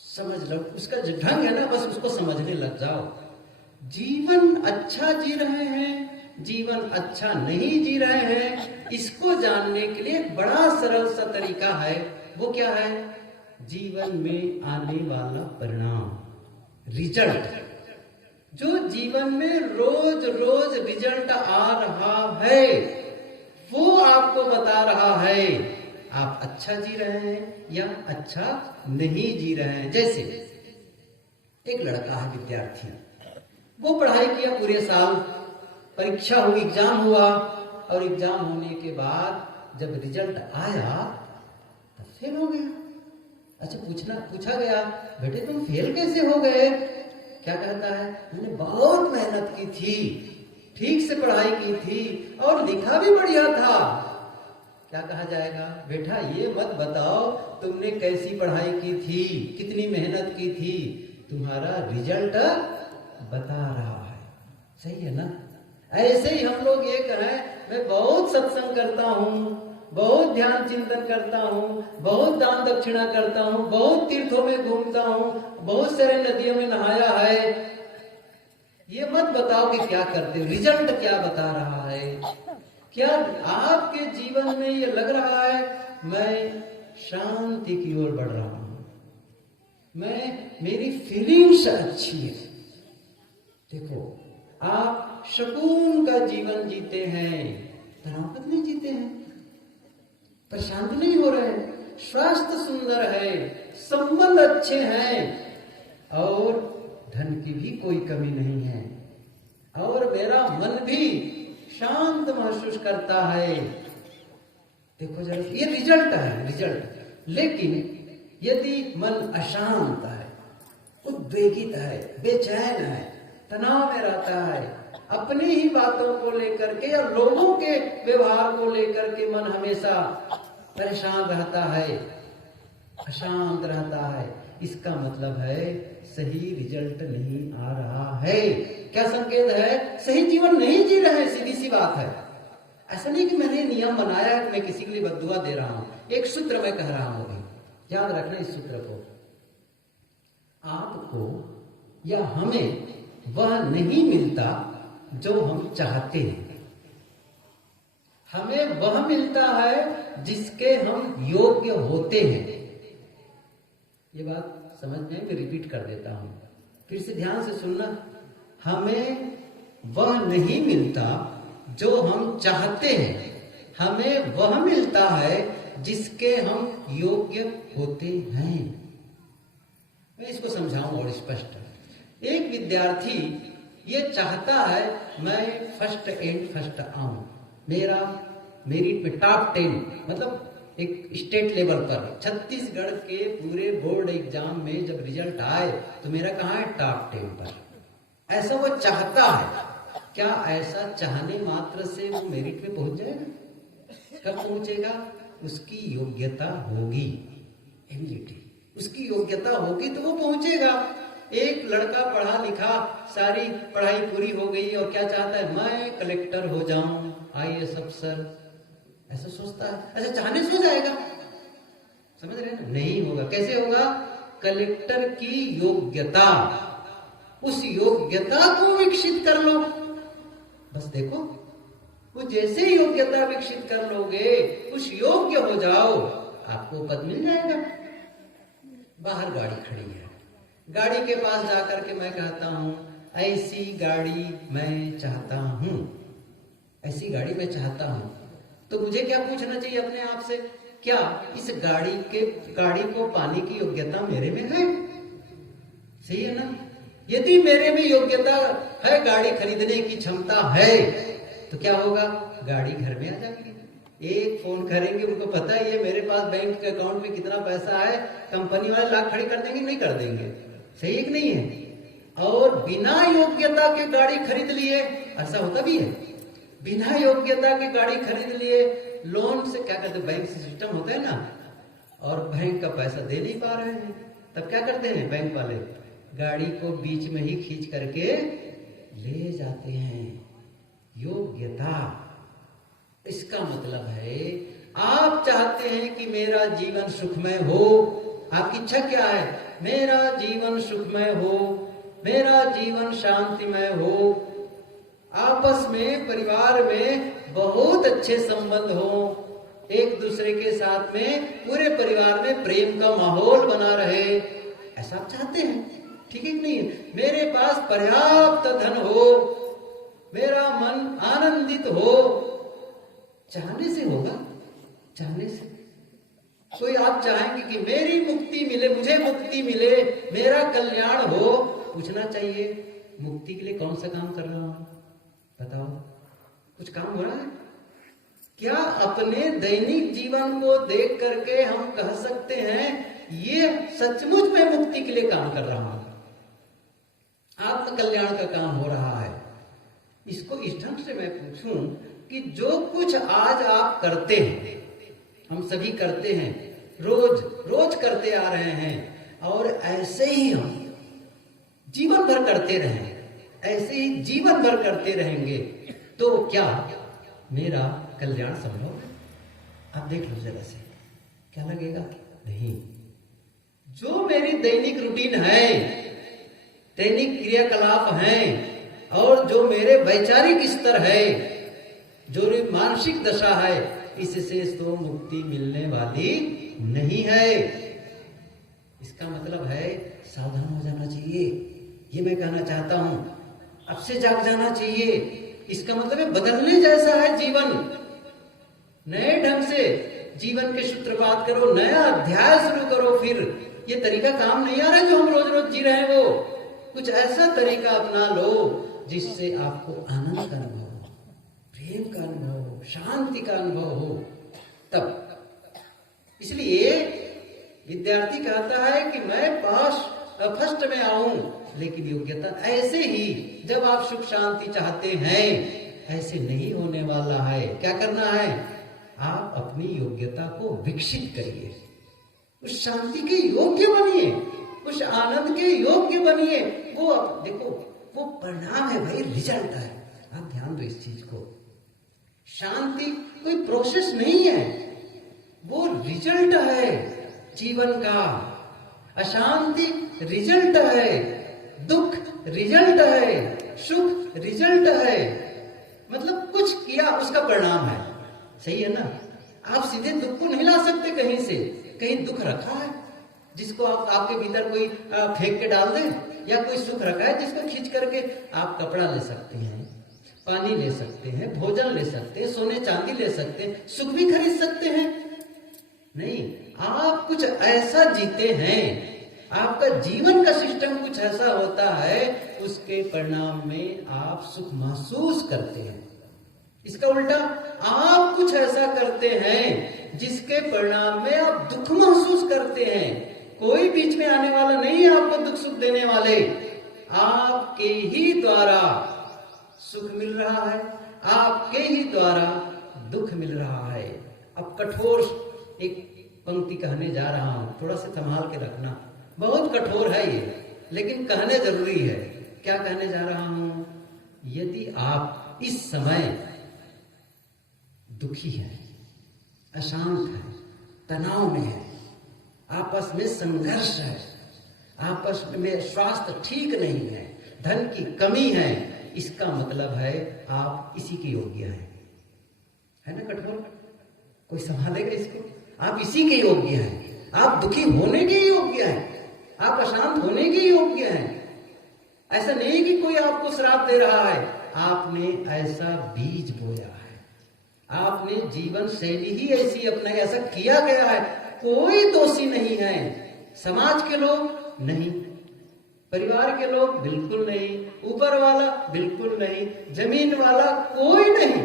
समझ लो, उसका जो ढंग है ना, बस उसको समझने लग जाओ। जीवन अच्छा जी रहे हैं, जीवन अच्छा नहीं जी रहे हैं, इसको जानने के लिए बड़ा सरल सा तरीका है। वो क्या है? जीवन में आने वाला परिणाम, रिजल्ट, जो जीवन में रोज रोज रिजल्ट आ रहा है, वो आपको बता रहा है आप अच्छा जी रहे हैं या अच्छा नहीं जी रहे हैं। जैसे एक लड़का है, विद्यार्थी, वो पढ़ाई किया पूरे साल, परीक्षा हुई, एग्जाम हुआ, और एग्जाम होने के बाद जब रिजल्ट आया तो फेल हो गया। अच्छा पूछा गया, बेटे तुम फेल कैसे हो गए? क्या कहता है? मैंने बहुत मेहनत की थी, ठीक से पढ़ाई की थी और लिखा भी बढ़िया था। क्या कहा जाएगा? बेटा ये मत बताओ तुमने कैसी पढ़ाई की थी, कितनी मेहनत की थी, तुम्हारा रिजल्ट बता रहा है। सही है ना? ऐसे ही हम लोग ये कहें, मैं बहुत सत्संग करता हूँ, बहुत ध्यान चिंतन करता हूँ, बहुत दान दक्षिणा करता हूँ, बहुत तीर्थों में घूमता हूँ, बहुत सारे नदियों में नहाया है, ये मत बताओ कि क्या करते, रिजल्ट क्या बता रहा है? क्या आपके जीवन में ये लग रहा है मैं शांति की ओर बढ़ रहा हूं, मेरी फीलिंग्स अच्छी है? देखो, आप सुकून का जीवन जीते हैं, तनाव नहीं जीते हैं, प्रशांत नहीं हो रहे, स्वास्थ्य सुंदर है, संबंध अच्छे हैं, और धन की भी कोई कमी नहीं है, और मेरा मन भी शांत महसूस करता है। देखो जरा, ये रिजल्ट है, रिजल्ट। लेकिन यदि मन अशांत है, उद्वेगित है, बेचैन है, तनाव में रहता है, अपनी ही बातों को लेकर के या लोगों के व्यवहार को लेकर के मन हमेशा परेशान रहता है, अशांत रहता है, इसका मतलब है सही रिजल्ट नहीं आ रहा है। क्या संकेत है? सही जीवन नहीं जी रहे हैं, सीधी सी बात है। ऐसा नहीं कि मैंने नियम बनाया है, मैं किसी के लिए बद्दुआ दे रहा हूं, एक सूत्र मैं कह रहा हूं, अभी याद रखना इस सूत्र को। आपको या हमें वह नहीं मिलता जो हम चाहते हैं, हमें वह मिलता है जिसके हम योग्य होते हैं। ये बात समझ में, मैं रिपीट कर देता हूं, फिर से ध्यान से सुनना। हमें वह नहीं मिलता जो हम चाहते हैं, हमें वह मिलता है जिसके हम योग्य होते हैं। मैं इसको समझाऊं और स्पष्ट। एक विद्यार्थी ये चाहता है मैं फर्स्ट आऊं, मेरा मेरिट में टॉप 10, मतलब एक स्टेट लेवल पर, छत्तीसगढ़ के पूरे बोर्ड एग्जाम में जब रिजल्ट आए तो मेरा कहाँ है? टॉप 10 पर। ऐसा वो चाहता है। क्या ऐसा चाहने मात्र से वो मेरिट में पहुंच जाएगा? कब पहुंचेगा? उसकी योग्यता होगी, एबिलिटी, उसकी योग्यता होगी तो वो पहुंचेगा। एक लड़का पढ़ा लिखा, सारी पढ़ाई पूरी हो गई और क्या चाहता है, मैं कलेक्टर हो जाऊं, IAS अफसर, ऐसा सोचता है। ऐसा चाहने से हो जाएगा? समझ रहे हैं? नहीं होगा। कैसे होगा? कलेक्टर की योग्यता, उस योग्यता को विकसित कर लो। बस देखो, वो जैसे योग्यता विकसित कर लोगे, उस योग्य हो जाओ, आपको पद मिल जाएगा। बाहर गाड़ी खड़ी है, गाड़ी के पास जाकर के मैं कहता हूं ऐसी गाड़ी मैं चाहता हूं, ऐसी गाड़ी मैं चाहता हूं, तो मुझे क्या पूछना चाहिए अपने आप से, क्या इस गाड़ी को पाने की योग्यता मेरे में है? सही है ना? यदि मेरे में योग्यता है, गाड़ी खरीदने की क्षमता है, तो क्या होगा, गाड़ी घर में आ जाएगी। एक फोन करेंगे, उनको पता ही है मेरे पास बैंक के अकाउंट में कितना पैसा है, कंपनी वाले लाख खड़ी कर देंगे, नहीं कर देंगे। सही है कि नहीं है? और बिना योग्यता के गाड़ी खरीद लिए, ऐसा होता भी है, बिना योग्यता की गाड़ी खरीद लिए, लोन से क्या करते, बैंक से सिस्टम होता है ना, और बैंक का पैसा दे नहीं पा रहे हैं, तब क्या करते हैं बैंक वाले, गाड़ी को बीच में ही खींच करके ले जाते हैं। योग्यता, इसका मतलब है आप चाहते हैं कि मेरा जीवन सुखमय हो। आपकी इच्छा क्या है? मेरा जीवन सुखमय हो, मेरा जीवन शांतिमय हो, आपस में परिवार में बहुत अच्छे संबंध हो, एक दूसरे के साथ में पूरे परिवार में प्रेम का माहौल बना रहे, ऐसा आप चाहते हैं। ठीक है कि नहीं? मेरे पास पर्याप्त धन हो, मेरा मन आनंदित हो, चाहने से होगा, चाहने से। कोई आप चाहेंगे कि मेरी मुक्ति मिले, मुझे मुक्ति मिले, मेरा कल्याण हो, पूछना चाहिए मुक्ति के लिए कौन सा काम कर रहा हूं, बताओ, कुछ काम हो रहा है क्या? अपने दैनिक जीवन को देख करके हम कह सकते हैं ये सचमुच में मुक्ति के लिए काम कर रहा हूं, आत्म कल्याण का काम हो रहा है। इसको इस ढंग से मैं पूछूं कि जो कुछ आज आप करते हैं, हम सभी करते हैं, रोज रोज करते आ रहे हैं, और ऐसे ही हम जीवन भर करते रहें, ऐसे ही जीवन भर करते रहेंगे, तो क्या मेरा कल्याण संभव है? आप देख लो जरा से, क्या लगेगा? नहीं। जो मेरी दैनिक रूटीन है, दैनिक क्रियाकलाप हैं, और जो मेरे वैचारिक स्तर है, जो मानसिक दशा है, इससे तो मुक्ति मिलने वाली नहीं है। इसका मतलब है सावधान हो जाना चाहिए, ये मैं कहना चाहता हूं। अब से जाग जाना चाहिए। इसका मतलब है बदलने जैसा है जीवन, नए ढंग से जीवन के सूत्रपात करो, नया अध्याय शुरू करो। फिर ये तरीका काम नहीं आ रहा है जो हम रोज रोज जी रहे हैं, वो कुछ ऐसा तरीका अपना लो जिससे आपको आनंद का अनुभव हो, प्रेम का अनुभव हो, शांति का अनुभव हो। तब इसलिए विद्यार्थी कहता है कि मैं पास फर्स्ट में आऊं, लेकिन योग्यता ऐसे ही जब आप सुख शांति चाहते हैं, ऐसे नहीं होने वाला है। क्या करना है? आप अपनी योग्यता को विकसित करिए, उस शांति के योग्य बनिए, उस आनंद के योग्य बनिए। वो देखो, वो परिणाम है भाई, रिजल्ट है। आप ध्यान दो इस चीज को। शांति कोई प्रोसेस नहीं है, वो रिजल्ट है जीवन का। अशांति रिजल्ट है, दुख रिजल्ट है, सुख रिजल्ट है। मतलब कुछ किया उसका परिणाम है। सही है ना? आप सीधे दुख को नहीं ला सकते कहीं से, कहीं दुख रखा है जिसको आप आपके भीतर कोई फेंक के डाल दे, या कोई सुख रखा है जिसको खींच करके आप कपड़ा ले सकते हैं, पानी ले सकते हैं, भोजन ले सकते हैं, सोने चांदी ले सकते हैं, सुख भी खरीद सकते हैं। नहीं, आप कुछ ऐसा जीते हैं, आपका जीवन का सिस्टम कुछ ऐसा होता है, उसके परिणाम में आप सुख महसूस करते हैं। इसका उल्टा आप कुछ ऐसा करते हैं जिसके परिणाम में आप दुख महसूस करते हैं। कोई बीच में आने वाला नहीं है आपको दुख सुख देने वाले, आपके ही द्वारा सुख मिल रहा है, आपके ही द्वारा दुख मिल रहा है। अब कठोर एक पंक्ति कहने जा रहा हूं, थोड़ा सा संभाल के रखना, बहुत कठोर है ये। लेकिन कहने जरूरी है। क्या कहने जा रहा हूं? यदि आप इस समय दुखी हैं, अशांत हैं, तनाव में हैं, आपस में संघर्ष है, आपस में स्वास्थ्य ठीक नहीं है, धन की कमी है, इसका मतलब है आप इसी के योग्य हैं। है ना कठोर? कोई संभालेगा इसको? आप इसी के योग्य हैं। आप दुखी होने के योग्य हैं, आप अशांत होने के योग्य हैं। ऐसा नहीं कि कोई आपको श्राप दे रहा है, आपने ऐसा बीज बोया है, आपने जीवन शैली ही ऐसी अपनाई, ऐसा किया गया है। कोई दोषी नहीं है। समाज के लोग नहीं, परिवार के लोग बिल्कुल नहीं, ऊपर वाला बिल्कुल नहीं, जमीन वाला कोई नहीं।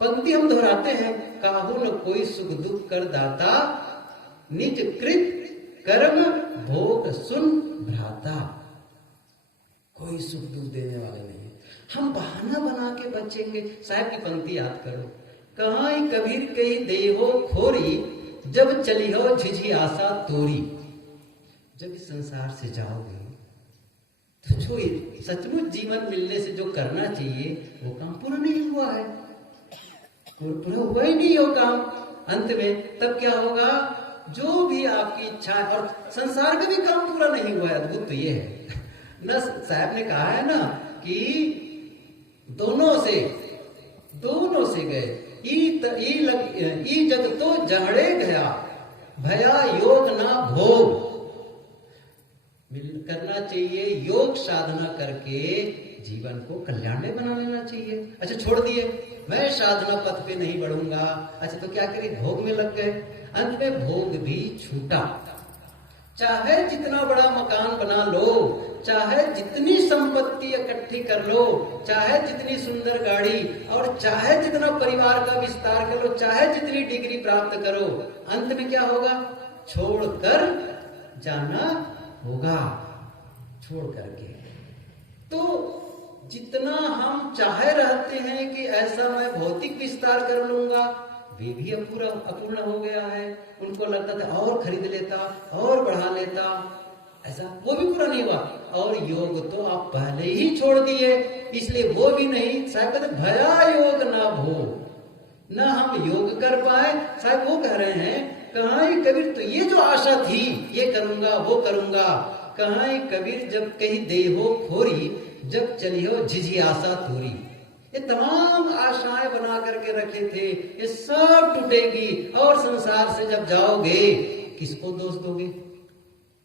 पंक्ति हम दोहराते हैं, काहू न कोई सुख दुख कर दाता, निज कृत कर्म भोग सुन भ्राता। कोई सुख दुख देने वाले नहीं। हम बहाना बना के बचेंगे। साहब की पंक्ति याद करो, कहाई कबीर कही देहो खोरी, जब चली हो झिझी आशा तोरी। जब इस संसार से जाओगे तो जो सचमुच जीवन मिलने से जो करना चाहिए वो काम पूरा नहीं हुआ है, पूरा हुआ ही नहीं हो काम। अंत में तब क्या होगा? जो भी आपकी इच्छा है, और संसार का भी काम पूरा नहीं हुआ है। अद्भुत तो ये है न, साहब ने कहा है ना कि दोनों से गए, ई जग तो जहड़े गया, भया योग ना भोग। करना चाहिए योग साधना करके जीवन को कल्याण में बना लेना चाहिए। अच्छा छोड़ दिए, मैं साधना पथ पे नहीं बढ़ूंगा। अच्छा तो क्या करें? भोग में लग गए। अंत में भोग भी छूटा। चाहे जितना बड़ा मकान बना लो, चाहे जितनी संपत्ति इकट्ठी कर लो, चाहे जितनी सुंदर गाड़ी, और चाहे जितना परिवार का विस्तार कर लो, चाहे जितनी डिग्री प्राप्त करो, अंत में क्या होगा? छोड़कर जाना होगा। छोड़ करके तो जितना हम चाहे रहते हैं कि ऐसा मैं भौतिक विस्तार कर लूंगा, वे भी अपूर्ण हो गया है। उनको लगता था और खरीद लेता, और बढ़ा लेता, ऐसा वो भी पूरा नहीं हुआ। और योग तो आप पहले ही छोड़ दिए, इसलिए वो भी नहीं। साहब कहते भया योग ना भो, ना हम योग कर पाए। साहब वो कह रहे हैं, कहां कबीर तो ये जो आशा थी, ये करूंगा वो करूंगा, कहां कबीर जब कहीं देहो खोरी, जब चली हो झिझी आशा तोरी। ये तमाम आशाएं बना करके रखे थे, ये सब टूटेगी। और संसार से जब जाओगे, किसको दोष दोगे?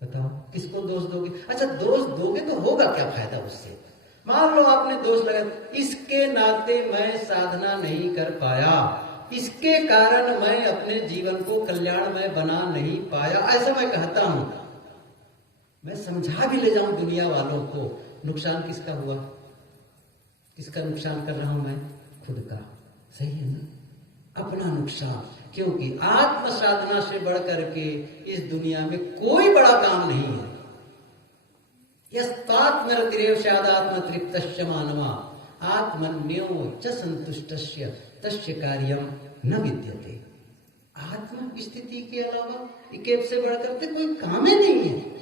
बताओ, किसको दोष दोगे? अच्छा दोष दोगे तो होगा क्या फायदा उससे? मान लो आपने दोष लगाया, इसके नाते मैं साधना नहीं कर पाया, इसके कारण मैं अपने जीवन को कल्याणमय बना नहीं पाया, ऐसा मैं कहता हूं। मैं समझा भी ले जाऊं दुनिया वालों को, नुकसान किसका हुआ? किसका नुकसान कर रहा हूं मैं? खुद का। सही है ना? अपना नुकसान। क्योंकि आत्म साधना से बढ़ करके इस दुनिया में कोई बड़ा काम नहीं है। यस्तात्मरतिरेव स्यादात्म तृप्तस्य मानवा, आत्मन्यो च संतुष्टस्य तस्य कार्यम न विद्यते। आत्म स्थिति के अलावा एक से बढ़ करके कोई काम ही नहीं है।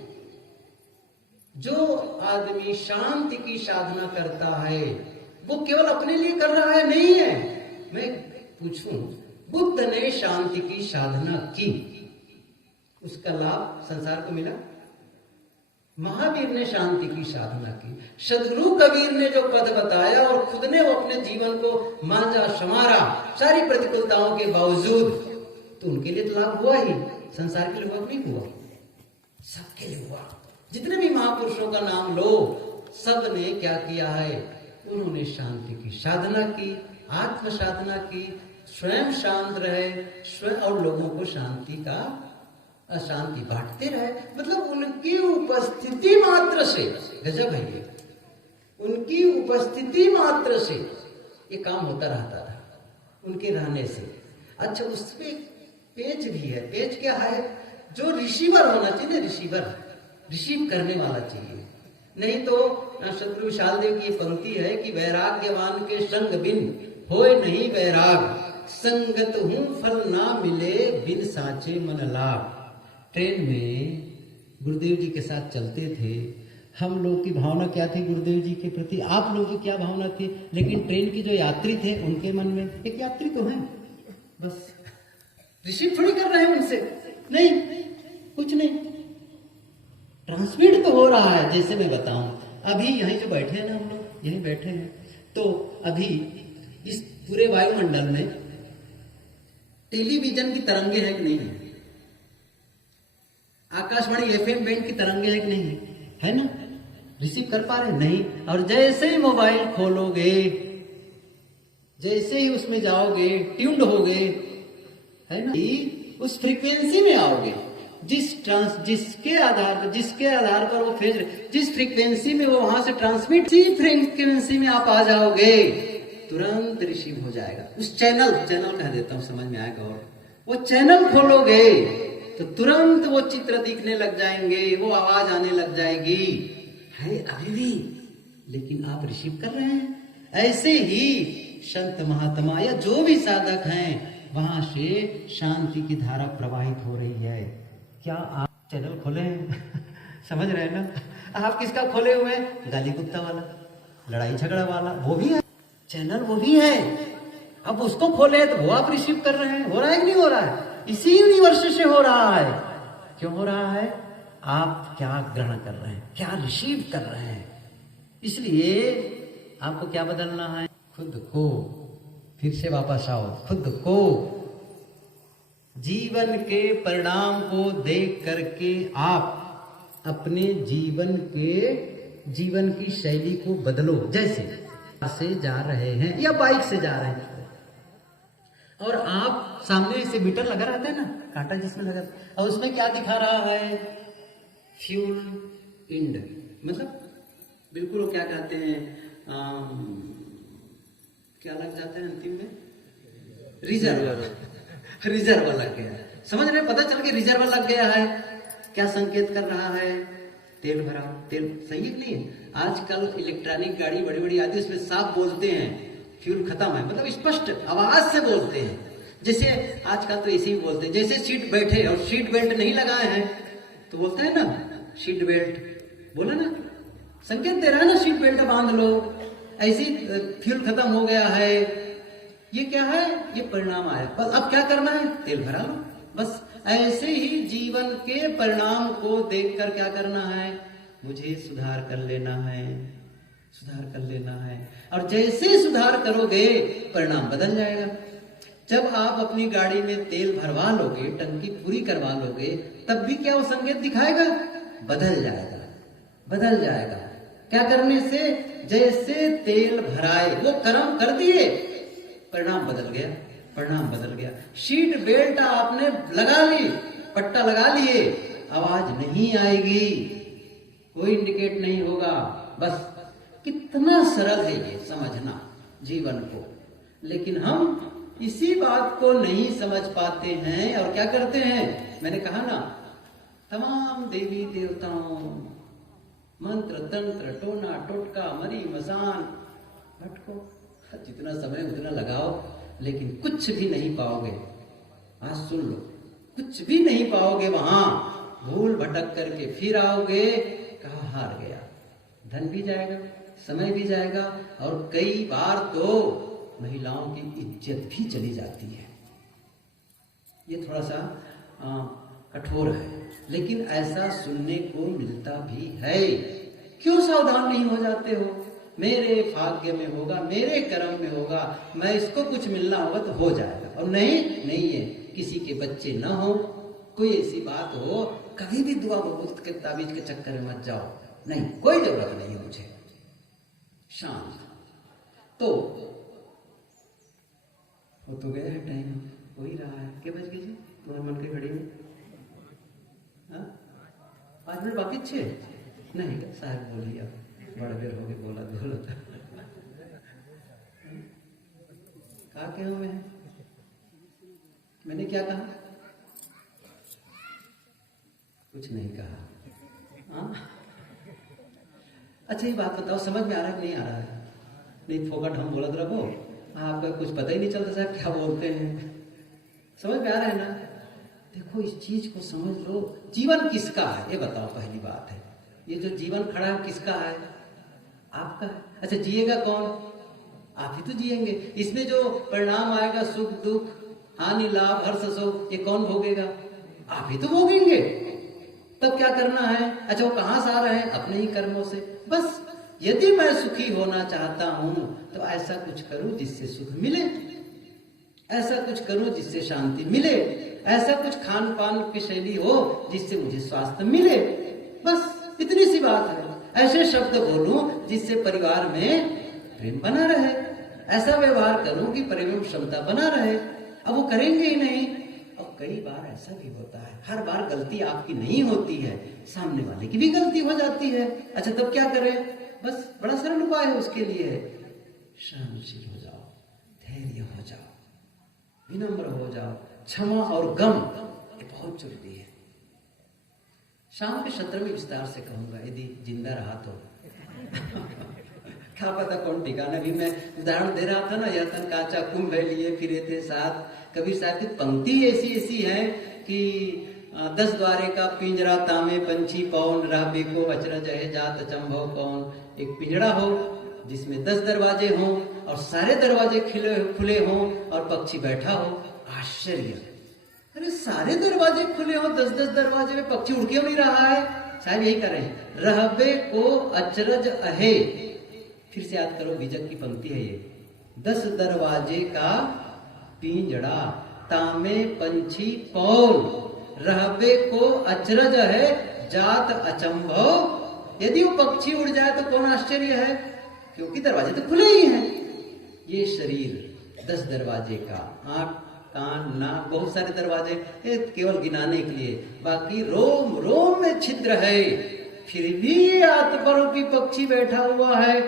जो आदमी शांति की साधना करता है वो केवल अपने लिए कर रहा है, नहीं है। मैं पूछूं, बुद्ध ने शांति की साधना की, उसका लाभ संसार को मिला? महावीर ने शांति की साधना की, सदगुरु कबीर ने जो पद बताया और खुद ने वो अपने जीवन को मांझा संवारा सारी प्रतिकूलताओं के बावजूद, तो उनके लिए तो लाभ हुआ ही, संसार के लिए लाभ नहीं हुआ, सबके लिए हुआ। जितने भी महापुरुषों का नाम लो, सब ने क्या किया है? उन्होंने शांति की साधना की, आत्म साधना की, स्वयं शांत रहे, स्वयं और लोगों को शांति का अशांति बांटते रहे। मतलब उनकी उपस्थिति मात्र से, गजब है ये, उनकी उपस्थिति मात्र से ये काम होता रहता था, उनके रहने से। अच्छा उसमें पेज भी है। पेज क्या है? जो रिसीवर होना चाहिए, रिसीवर, रिसीव करने वाला चाहिए। नहीं तो सतगुरु विशाल देव की पंक्ति है कि वैराग्यवान के संग बिन होए नहीं वैराग, संगत हूं फल ना मिले बिन साचे मन लाग। ट्रेन में गुरुदेव जी के साथ चलते थे, हम लोग की भावना क्या थी गुरुदेव जी के प्रति, आप लोगों की क्या भावना थी, लेकिन ट्रेन के जो यात्री थे उनके मन में एक यात्री तो है, बस रिसीव थोड़ी कर रहे हैं उनसे, नहीं कुछ नहीं, ट्रांसमिट तो हो रहा है। जैसे मैं बताऊं, अभी यहीं जो बैठे हैं ना, हम लोग यहीं बैठे हैं, तो अभी इस पूरे वायुमंडल में टेलीविजन की तरंगे हैं कि नहीं है, आकाशवाणी एफएम बैंड की तरंगे हैं कि नहीं है ना, रिसीव कर पा रहे नहीं। और जैसे ही मोबाइल खोलोगे, जैसे ही उसमें जाओगे, ट्यून्ड होगे, है ना, उस फ्रीक्वेंसी में आओगे, जिसके आधार पर वो फेज, जिस फ्रीक्वेंसी में वो वहां से ट्रांसमिट, सी फ्रीक्वेंसी में आप आ जाओगे, तुरंत रिसीव हो जाएगा। उस चैनल कह देता हूं, समझ में आएगा। और वो चैनल खोलोगे तो तुरंत वो चित्र दिखने लग जाएंगे, वो आवाज आने लग जाएगी, है अभी भी, लेकिन आप रिसीव कर रहे हैं। ऐसे ही संत महात्मा या जो भी साधक हैं, वहां से शांति की धारा प्रवाहित हो रही है। क्या आप चैनल खोले हैं? समझ रहे हैं ना? आप किसका खोले हुए हैं? गाली कुत्ता वाला, लड़ाई झगड़ा वाला, वो भी है चैनल, वो भी है। अब उसको खोले तो वो आप रिसीव कर रहे हैं। हो रहा है कि नहीं हो रहा है? इसी यूनिवर्स से हो रहा है। क्यों हो रहा है? आप क्या ग्रहण कर रहे हैं, क्या रिसीव कर रहे हैं। इसलिए आपको क्या बदलना है? खुद को, फिर से वापस आओ, खुद को, जीवन के परिणाम को देख करके आप अपने जीवन की शैली को बदलो। जैसे से जा रहे हैं या बाइक से जा रहे हैं, और आप सामने से मीटर लगा रहता है ना, कांटा जिसमें लगा, और उसमें क्या दिखा रहा है? फ्यूल इंड, मतलब बिल्कुल वो क्या कहते हैं, क्या लग जाता है अंतिम में? रिजर्व लग गया। समझ रहे? पता चल के रिजर्व लग गया है। क्या संकेत कर रहा है? तेल भरा, तेल सही है नहीं है? आजकल इलेक्ट्रॉनिक गाड़ी बड़ी बड़ी आती है, उसमें साफ बोलते हैं फ्यूल खत्म है, मतलब स्पष्ट आवाज से बोलते हैं। जैसे आजकल तो ऐसे ही बोलते हैं, जैसे सीट बैठे और सीट बेल्ट नहीं लगाए हैं तो बोलते हैं ना सीट बेल्ट, बोला ना, संकेत दे रहा है ना, सीट बेल्ट बांध लो। ऐसे फ्यूल खत्म हो गया है, ये क्या है? ये परिणाम आया, बस अब क्या करना है? तेल भरा लो, बस। ऐसे ही जीवन के परिणाम को देखकर क्या करना है? मुझे सुधार कर लेना है, सुधार कर लेना है। और जैसे सुधार करोगे परिणाम बदल जाएगा। जब आप अपनी गाड़ी में तेल भरवा लोगे, टंकी पूरी करवा लोगे, तब भी क्या वो संकेत दिखाएगा? बदल जाएगा, बदल जाएगा। क्या करने से? जैसे तेल भराए, वो कर्म कर दिए, परिणाम बदल गया, परिणाम बदल गया। सीट बेल्ट आपने लगा ली, पट्टा लगा लिए, आवाज नहीं आएगी, कोई इंडिकेट नहीं होगा। बस कितना सरल है ये समझना जीवन को। लेकिन हम इसी बात को नहीं समझ पाते हैं और क्या करते हैं? मैंने कहा ना, तमाम देवी देवताओं, मंत्र तंत्र, टोना टोटका, मरी मसान, भटको, जितना समय उतना लगाओ, लेकिन कुछ भी नहीं पाओगे। आज सुन लो, कुछ भी नहीं पाओगे। वहां भूल भटक करके फिर आओगे, कहा हार गया, धन भी जाएगा, समय भी जाएगा, और कई बार तो महिलाओं की इज्जत भी चली जाती है। ये थोड़ा सा कठोर है, लेकिन ऐसा सुनने को मिलता भी है। क्यों सावधान नहीं हो जाते हो? मेरे भाग्य में होगा, मेरे कर्म में होगा, मैं इसको कुछ मिलना होगा तो हो जाएगा। और नहीं है, किसी के बच्चे ना हो, कोई ऐसी बात हो, कभी भी दुआ बहुत के ताबीज के चक्कर में मत जाओ। नहीं, कोई जरूरत नहीं है मुझे, शांत। तो वो तो गया है, टाइम हो ही रहा है। क्या बज गई जी तुम्हारे मन की घड़ी में? 5 मिनट बाकी 6 नहीं, साहब बोलिए, अब बड़ा देर हो गई, बोला कहा क्या हूं मैंने क्या कहा? कुछ नहीं कहा। अच्छा, ये बात बताओ, समझ में आ रहा है कि नहीं आ रहा है? नहीं, फोकट हम बोलत रखो, आपका कुछ पता ही नहीं चलता साहब क्या बोलते हैं। समझ में आ रहा है ना? देखो इस चीज को समझ लो, जीवन किसका है ये बताओ। पहली बात है, ये जो जीवन खड़ा है किसका है? आपका है। अच्छा, जिएगा कौन? आप ही तो जिएंगे। इसमें जो परिणाम आएगा, सुख दुख, हानि लाभ, हर्ष शोक, ये कौन भोगेगा? आप ही तो भोगेंगे। तब क्या करना है? अच्छा, वो कहां से आ रहे हैं? अपने ही कर्मों से। बस यदि मैं सुखी होना चाहता हूं तो ऐसा कुछ करूं जिससे सुख मिले, ऐसा कुछ करूं जिससे शांति मिले, ऐसा कुछ खान पान की शैली हो जिससे मुझे स्वास्थ्य मिले। बस इतनी सी बात है। ऐसे शब्द बोलूं जिससे परिवार में प्रेम बना रहे, ऐसा व्यवहार करूं कि प्रेम क्षमता बना रहे। अब वो करेंगे ही नहीं। अब कई बार ऐसा भी होता है, हर बार गलती आपकी नहीं होती है, सामने वाले की भी गलती हो जाती है। अच्छा, तब क्या करें? बस बड़ा सरल उपाय है उसके लिए, सहनशील हो जाओ, धैर्य हो जाओ, विनम्र हो जाओ। क्षमा और गम ये बहुत जरूरी है। शाम के सत्र में विस्तार से कहूंगा यदि जिंदा रहा तो। क्या पता कौन ठिकाना। भी मैं उदाहरण दे रहा था ना, यह तन काचा कुंभ लिए फिरे थे साथ। कबीर साहब की पंक्ति ऐसी है कि 10 द्वारे का पिंजरा तामे पंछी पौन, रह बेको अचरज है जात अचंभव कौन। एक पिंजरा हो जिसमें 10 दरवाजे हों और सारे दरवाजे खुले हों और पक्षी बैठा हो। आश्चर्य, अरे सारे दरवाजे खुले हो, 10-10 दरवाजे में पक्षी उड़ क्यों नहीं रहा है? साहब यही कर रहे हैं, रहबे को अचरज अहे। फिर से याद करो, बीजक की पंक्ति है ये। 10 दरवाजे का पिंजड़ा तामे पंछी पौन, रहबे को अचरज है जात अचंभव। यदि वो पक्षी उड़ जाए तो कौन आश्चर्य है, क्योंकि दरवाजे तो खुले ही हैं। ये शरीर 10 दरवाजे का, आंख कान नाक बहुत सारे दरवाजे, ये केवल गिनाने के लिए। बाकी रोम रोम में छिद्र है, फिर भी आत्मरूपी पक्षी बैठा हुआ है।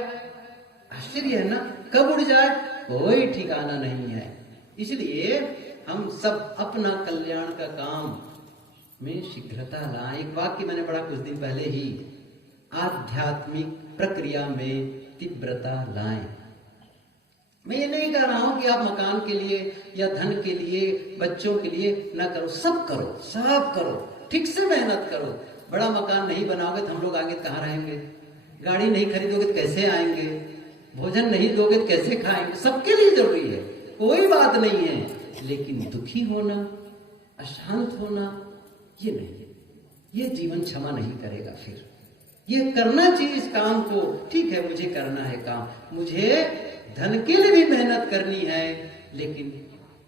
आश्चर्य है ना। कब उड़ जाए कोई ठिकाना नहीं है। इसलिए हम सब अपना कल्याण का काम में शीघ्रता लाएं। एक वाक्य मैंने पढ़ा कुछ दिन पहले ही, आध्यात्मिक प्रक्रिया में तीव्रता लाएं। मैं ये नहीं कह रहा हूं कि आप मकान के लिए या धन के लिए, बच्चों के लिए ना करो। सब करो, सब करो, ठीक से मेहनत करो। बड़ा मकान नहीं बनाओगे तो हम लोग आगे कहाँ रहेंगे? गाड़ी नहीं खरीदोगे तो कैसे आएंगे? भोजन नहीं दोगे तो कैसे खाएंगे? सबके लिए जरूरी है, कोई बात नहीं है। लेकिन दुखी होना, अशांत होना, ये नहीं है। ये जीवन क्षमा नहीं करेगा। फिर ये करना चाहिए इस काम को। ठीक है, मुझे करना है काम, मुझे धन के लिए भी मेहनत करनी है, लेकिन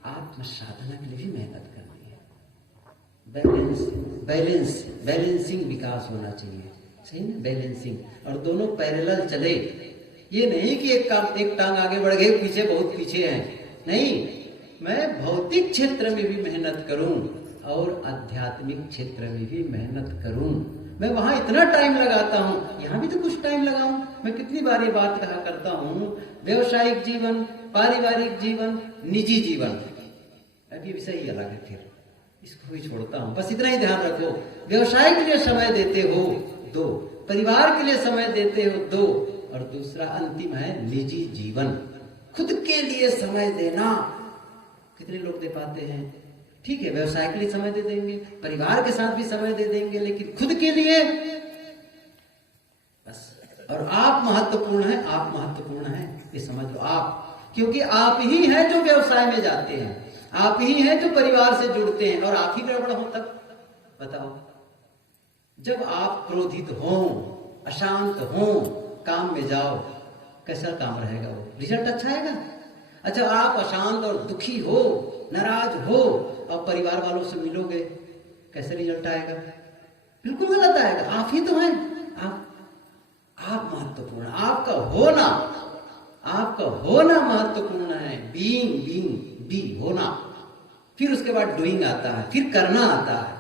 आत्म साधना के लिए भी मेहनत करनी है। बैलेंसिंग विकास होना चाहिए, सही ना? बैलेंसिंग, और दोनों पैरेलल चले। ये नहीं कि एक टांग आगे बढ़ गए, पीछे बहुत पीछे है। नहीं, मैं भौतिक क्षेत्र में भी मेहनत करूं और आध्यात्मिक क्षेत्र में भी मेहनत करूं। मैं वहां इतना टाइम लगाता हूं, यहां भी तो कुछ टाइम लगाऊं। मैं कितनी बार ये बात कहा करता हूं, व्यवसायिक जीवन, पारिवारिक जीवन, निजी जीवन, अभी विषय ही अलग है, फिर इसको भी छोड़ता हूं। बस इतना ही ध्यान रखो, व्यवसाय के लिए समय देते हो 2, परिवार के लिए समय देते हो 2, और दूसरा अंतिम है निजी जीवन, खुद के लिए समय देना। कितने लोग दे पाते हैं? ठीक है, व्यवसाय के लिए समय दे देंगे, परिवार के साथ भी समय दे देंगे, लेकिन खुद के लिए बस। और आप महत्वपूर्ण हैं, आप महत्वपूर्ण हैं, ये समझ लो आप, क्योंकि आप ही हैं जो व्यवसाय में जाते हैं, आप ही हैं जो परिवार से जुड़ते हैं, और आप ही गड़बड़ हो तब बताओ। जब आप क्रोधित हो, अशांत हो, काम में जाओ, कैसा काम रहेगा? वो रिजल्ट अच्छा आएगा? अच्छा, आप अशांत और दुखी हो, नाराज हो, और परिवार वालों से मिलोगे, कैसे रिजल्ट आएगा? बिल्कुल गलत आएगा। आप ही तो हैं, आप महत्वपूर्ण, आपका होना महत्वपूर्ण है। बी होना, फिर उसके बाद डूइंग आता है, फिर करना आता है।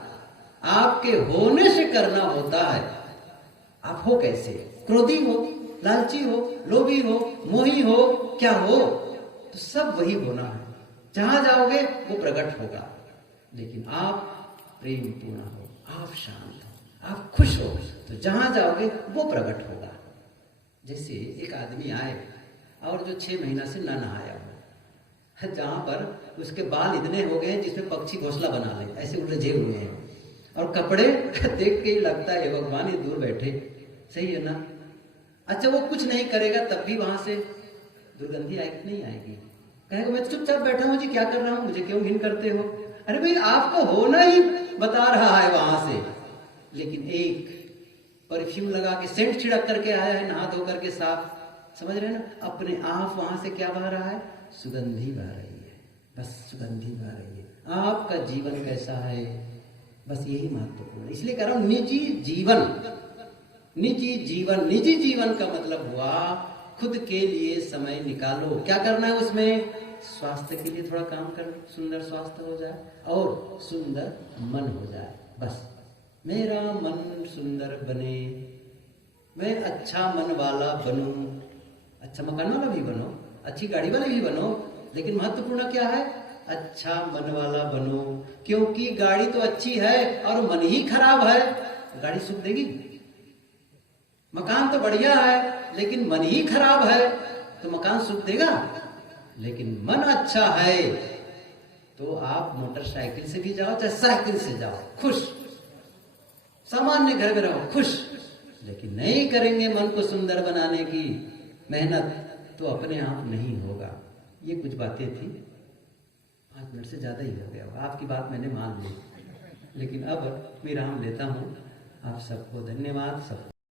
आपके होने से करना होता है। आप हो कैसे? क्रोधी हो, लालची हो, लोभी हो, मोही हो, क्या हो? तो सब वही होना है। जहां जाओगे वो प्रकट होगा। लेकिन आप प्रेम पूर्ण हो, आप शांत हो, आप खुश हो, तो जहां जाओगे वो प्रकट होगा। जैसे एक आदमी आए और जो 6 महीना से न नहाया हो, जहां पर उसके बाल इतने हो गए जिसमें पक्षी घोंसला बना ले, ऐसे उलझे हुए हैं, और कपड़े देख के ही लगता है भगवान ये दूर बैठे। सही है ना? अच्छा, वो कुछ नहीं करेगा तब भी वहां से दुर्गंधी आएगी नहीं आएगी? कहेगा मैं चुपचाप बैठा हूं जी, क्या कर रहा हूं, मुझे क्यों घिन करते हो? अरे भाई, आपको होना ही बता रहा है वहां से। लेकिन एक परफ्यूम लगा के, सेंट छिड़क करके आया है, नहा धो करके साफ, समझ रहे हैं ना, अपने आप वहां से क्या बह रहा है? सुगंधी बह रही है, बस सुगंधी बह रही है। आपका जीवन कैसा है, बस यही महत्वपूर्ण है। इसलिए कह रहा हूं निजी जीवन। निजी जीवन, निजी जीवन का मतलब हुआ खुद के लिए समय निकालो। क्या करना है उसमें? स्वास्थ्य के लिए थोड़ा काम कर, सुंदर स्वास्थ्य हो जाए और सुंदर मन हो जाए। बस मेरा मन सुंदर बने, मैं अच्छा मन वाला बनूं, अच्छा मकान वाला भी बनो, अच्छी गाड़ी वाले भी बनो, लेकिन महत्वपूर्ण क्या है? अच्छा मन वाला बनो। क्योंकि गाड़ी तो अच्छी है और मन ही खराब है, गाड़ी सुख देगी? मकान तो बढ़िया है लेकिन मन ही खराब है तो मकान सुख देगा? लेकिन मन अच्छा है तो आप मोटरसाइकिल से भी जाओ चाहे साइकिल से जाओ, खुश, सामान्य घर में रहो खुश। लेकिन नहीं करेंगे मन को सुंदर बनाने की मेहनत तो अपने आप नहीं होगा। ये कुछ बातें थी, 5 मिनट से ज्यादा ही हो गया, आपकी बात मैंने मान ली, लेकिन अब विराम लेता हूं। आप सबको धन्यवाद। सब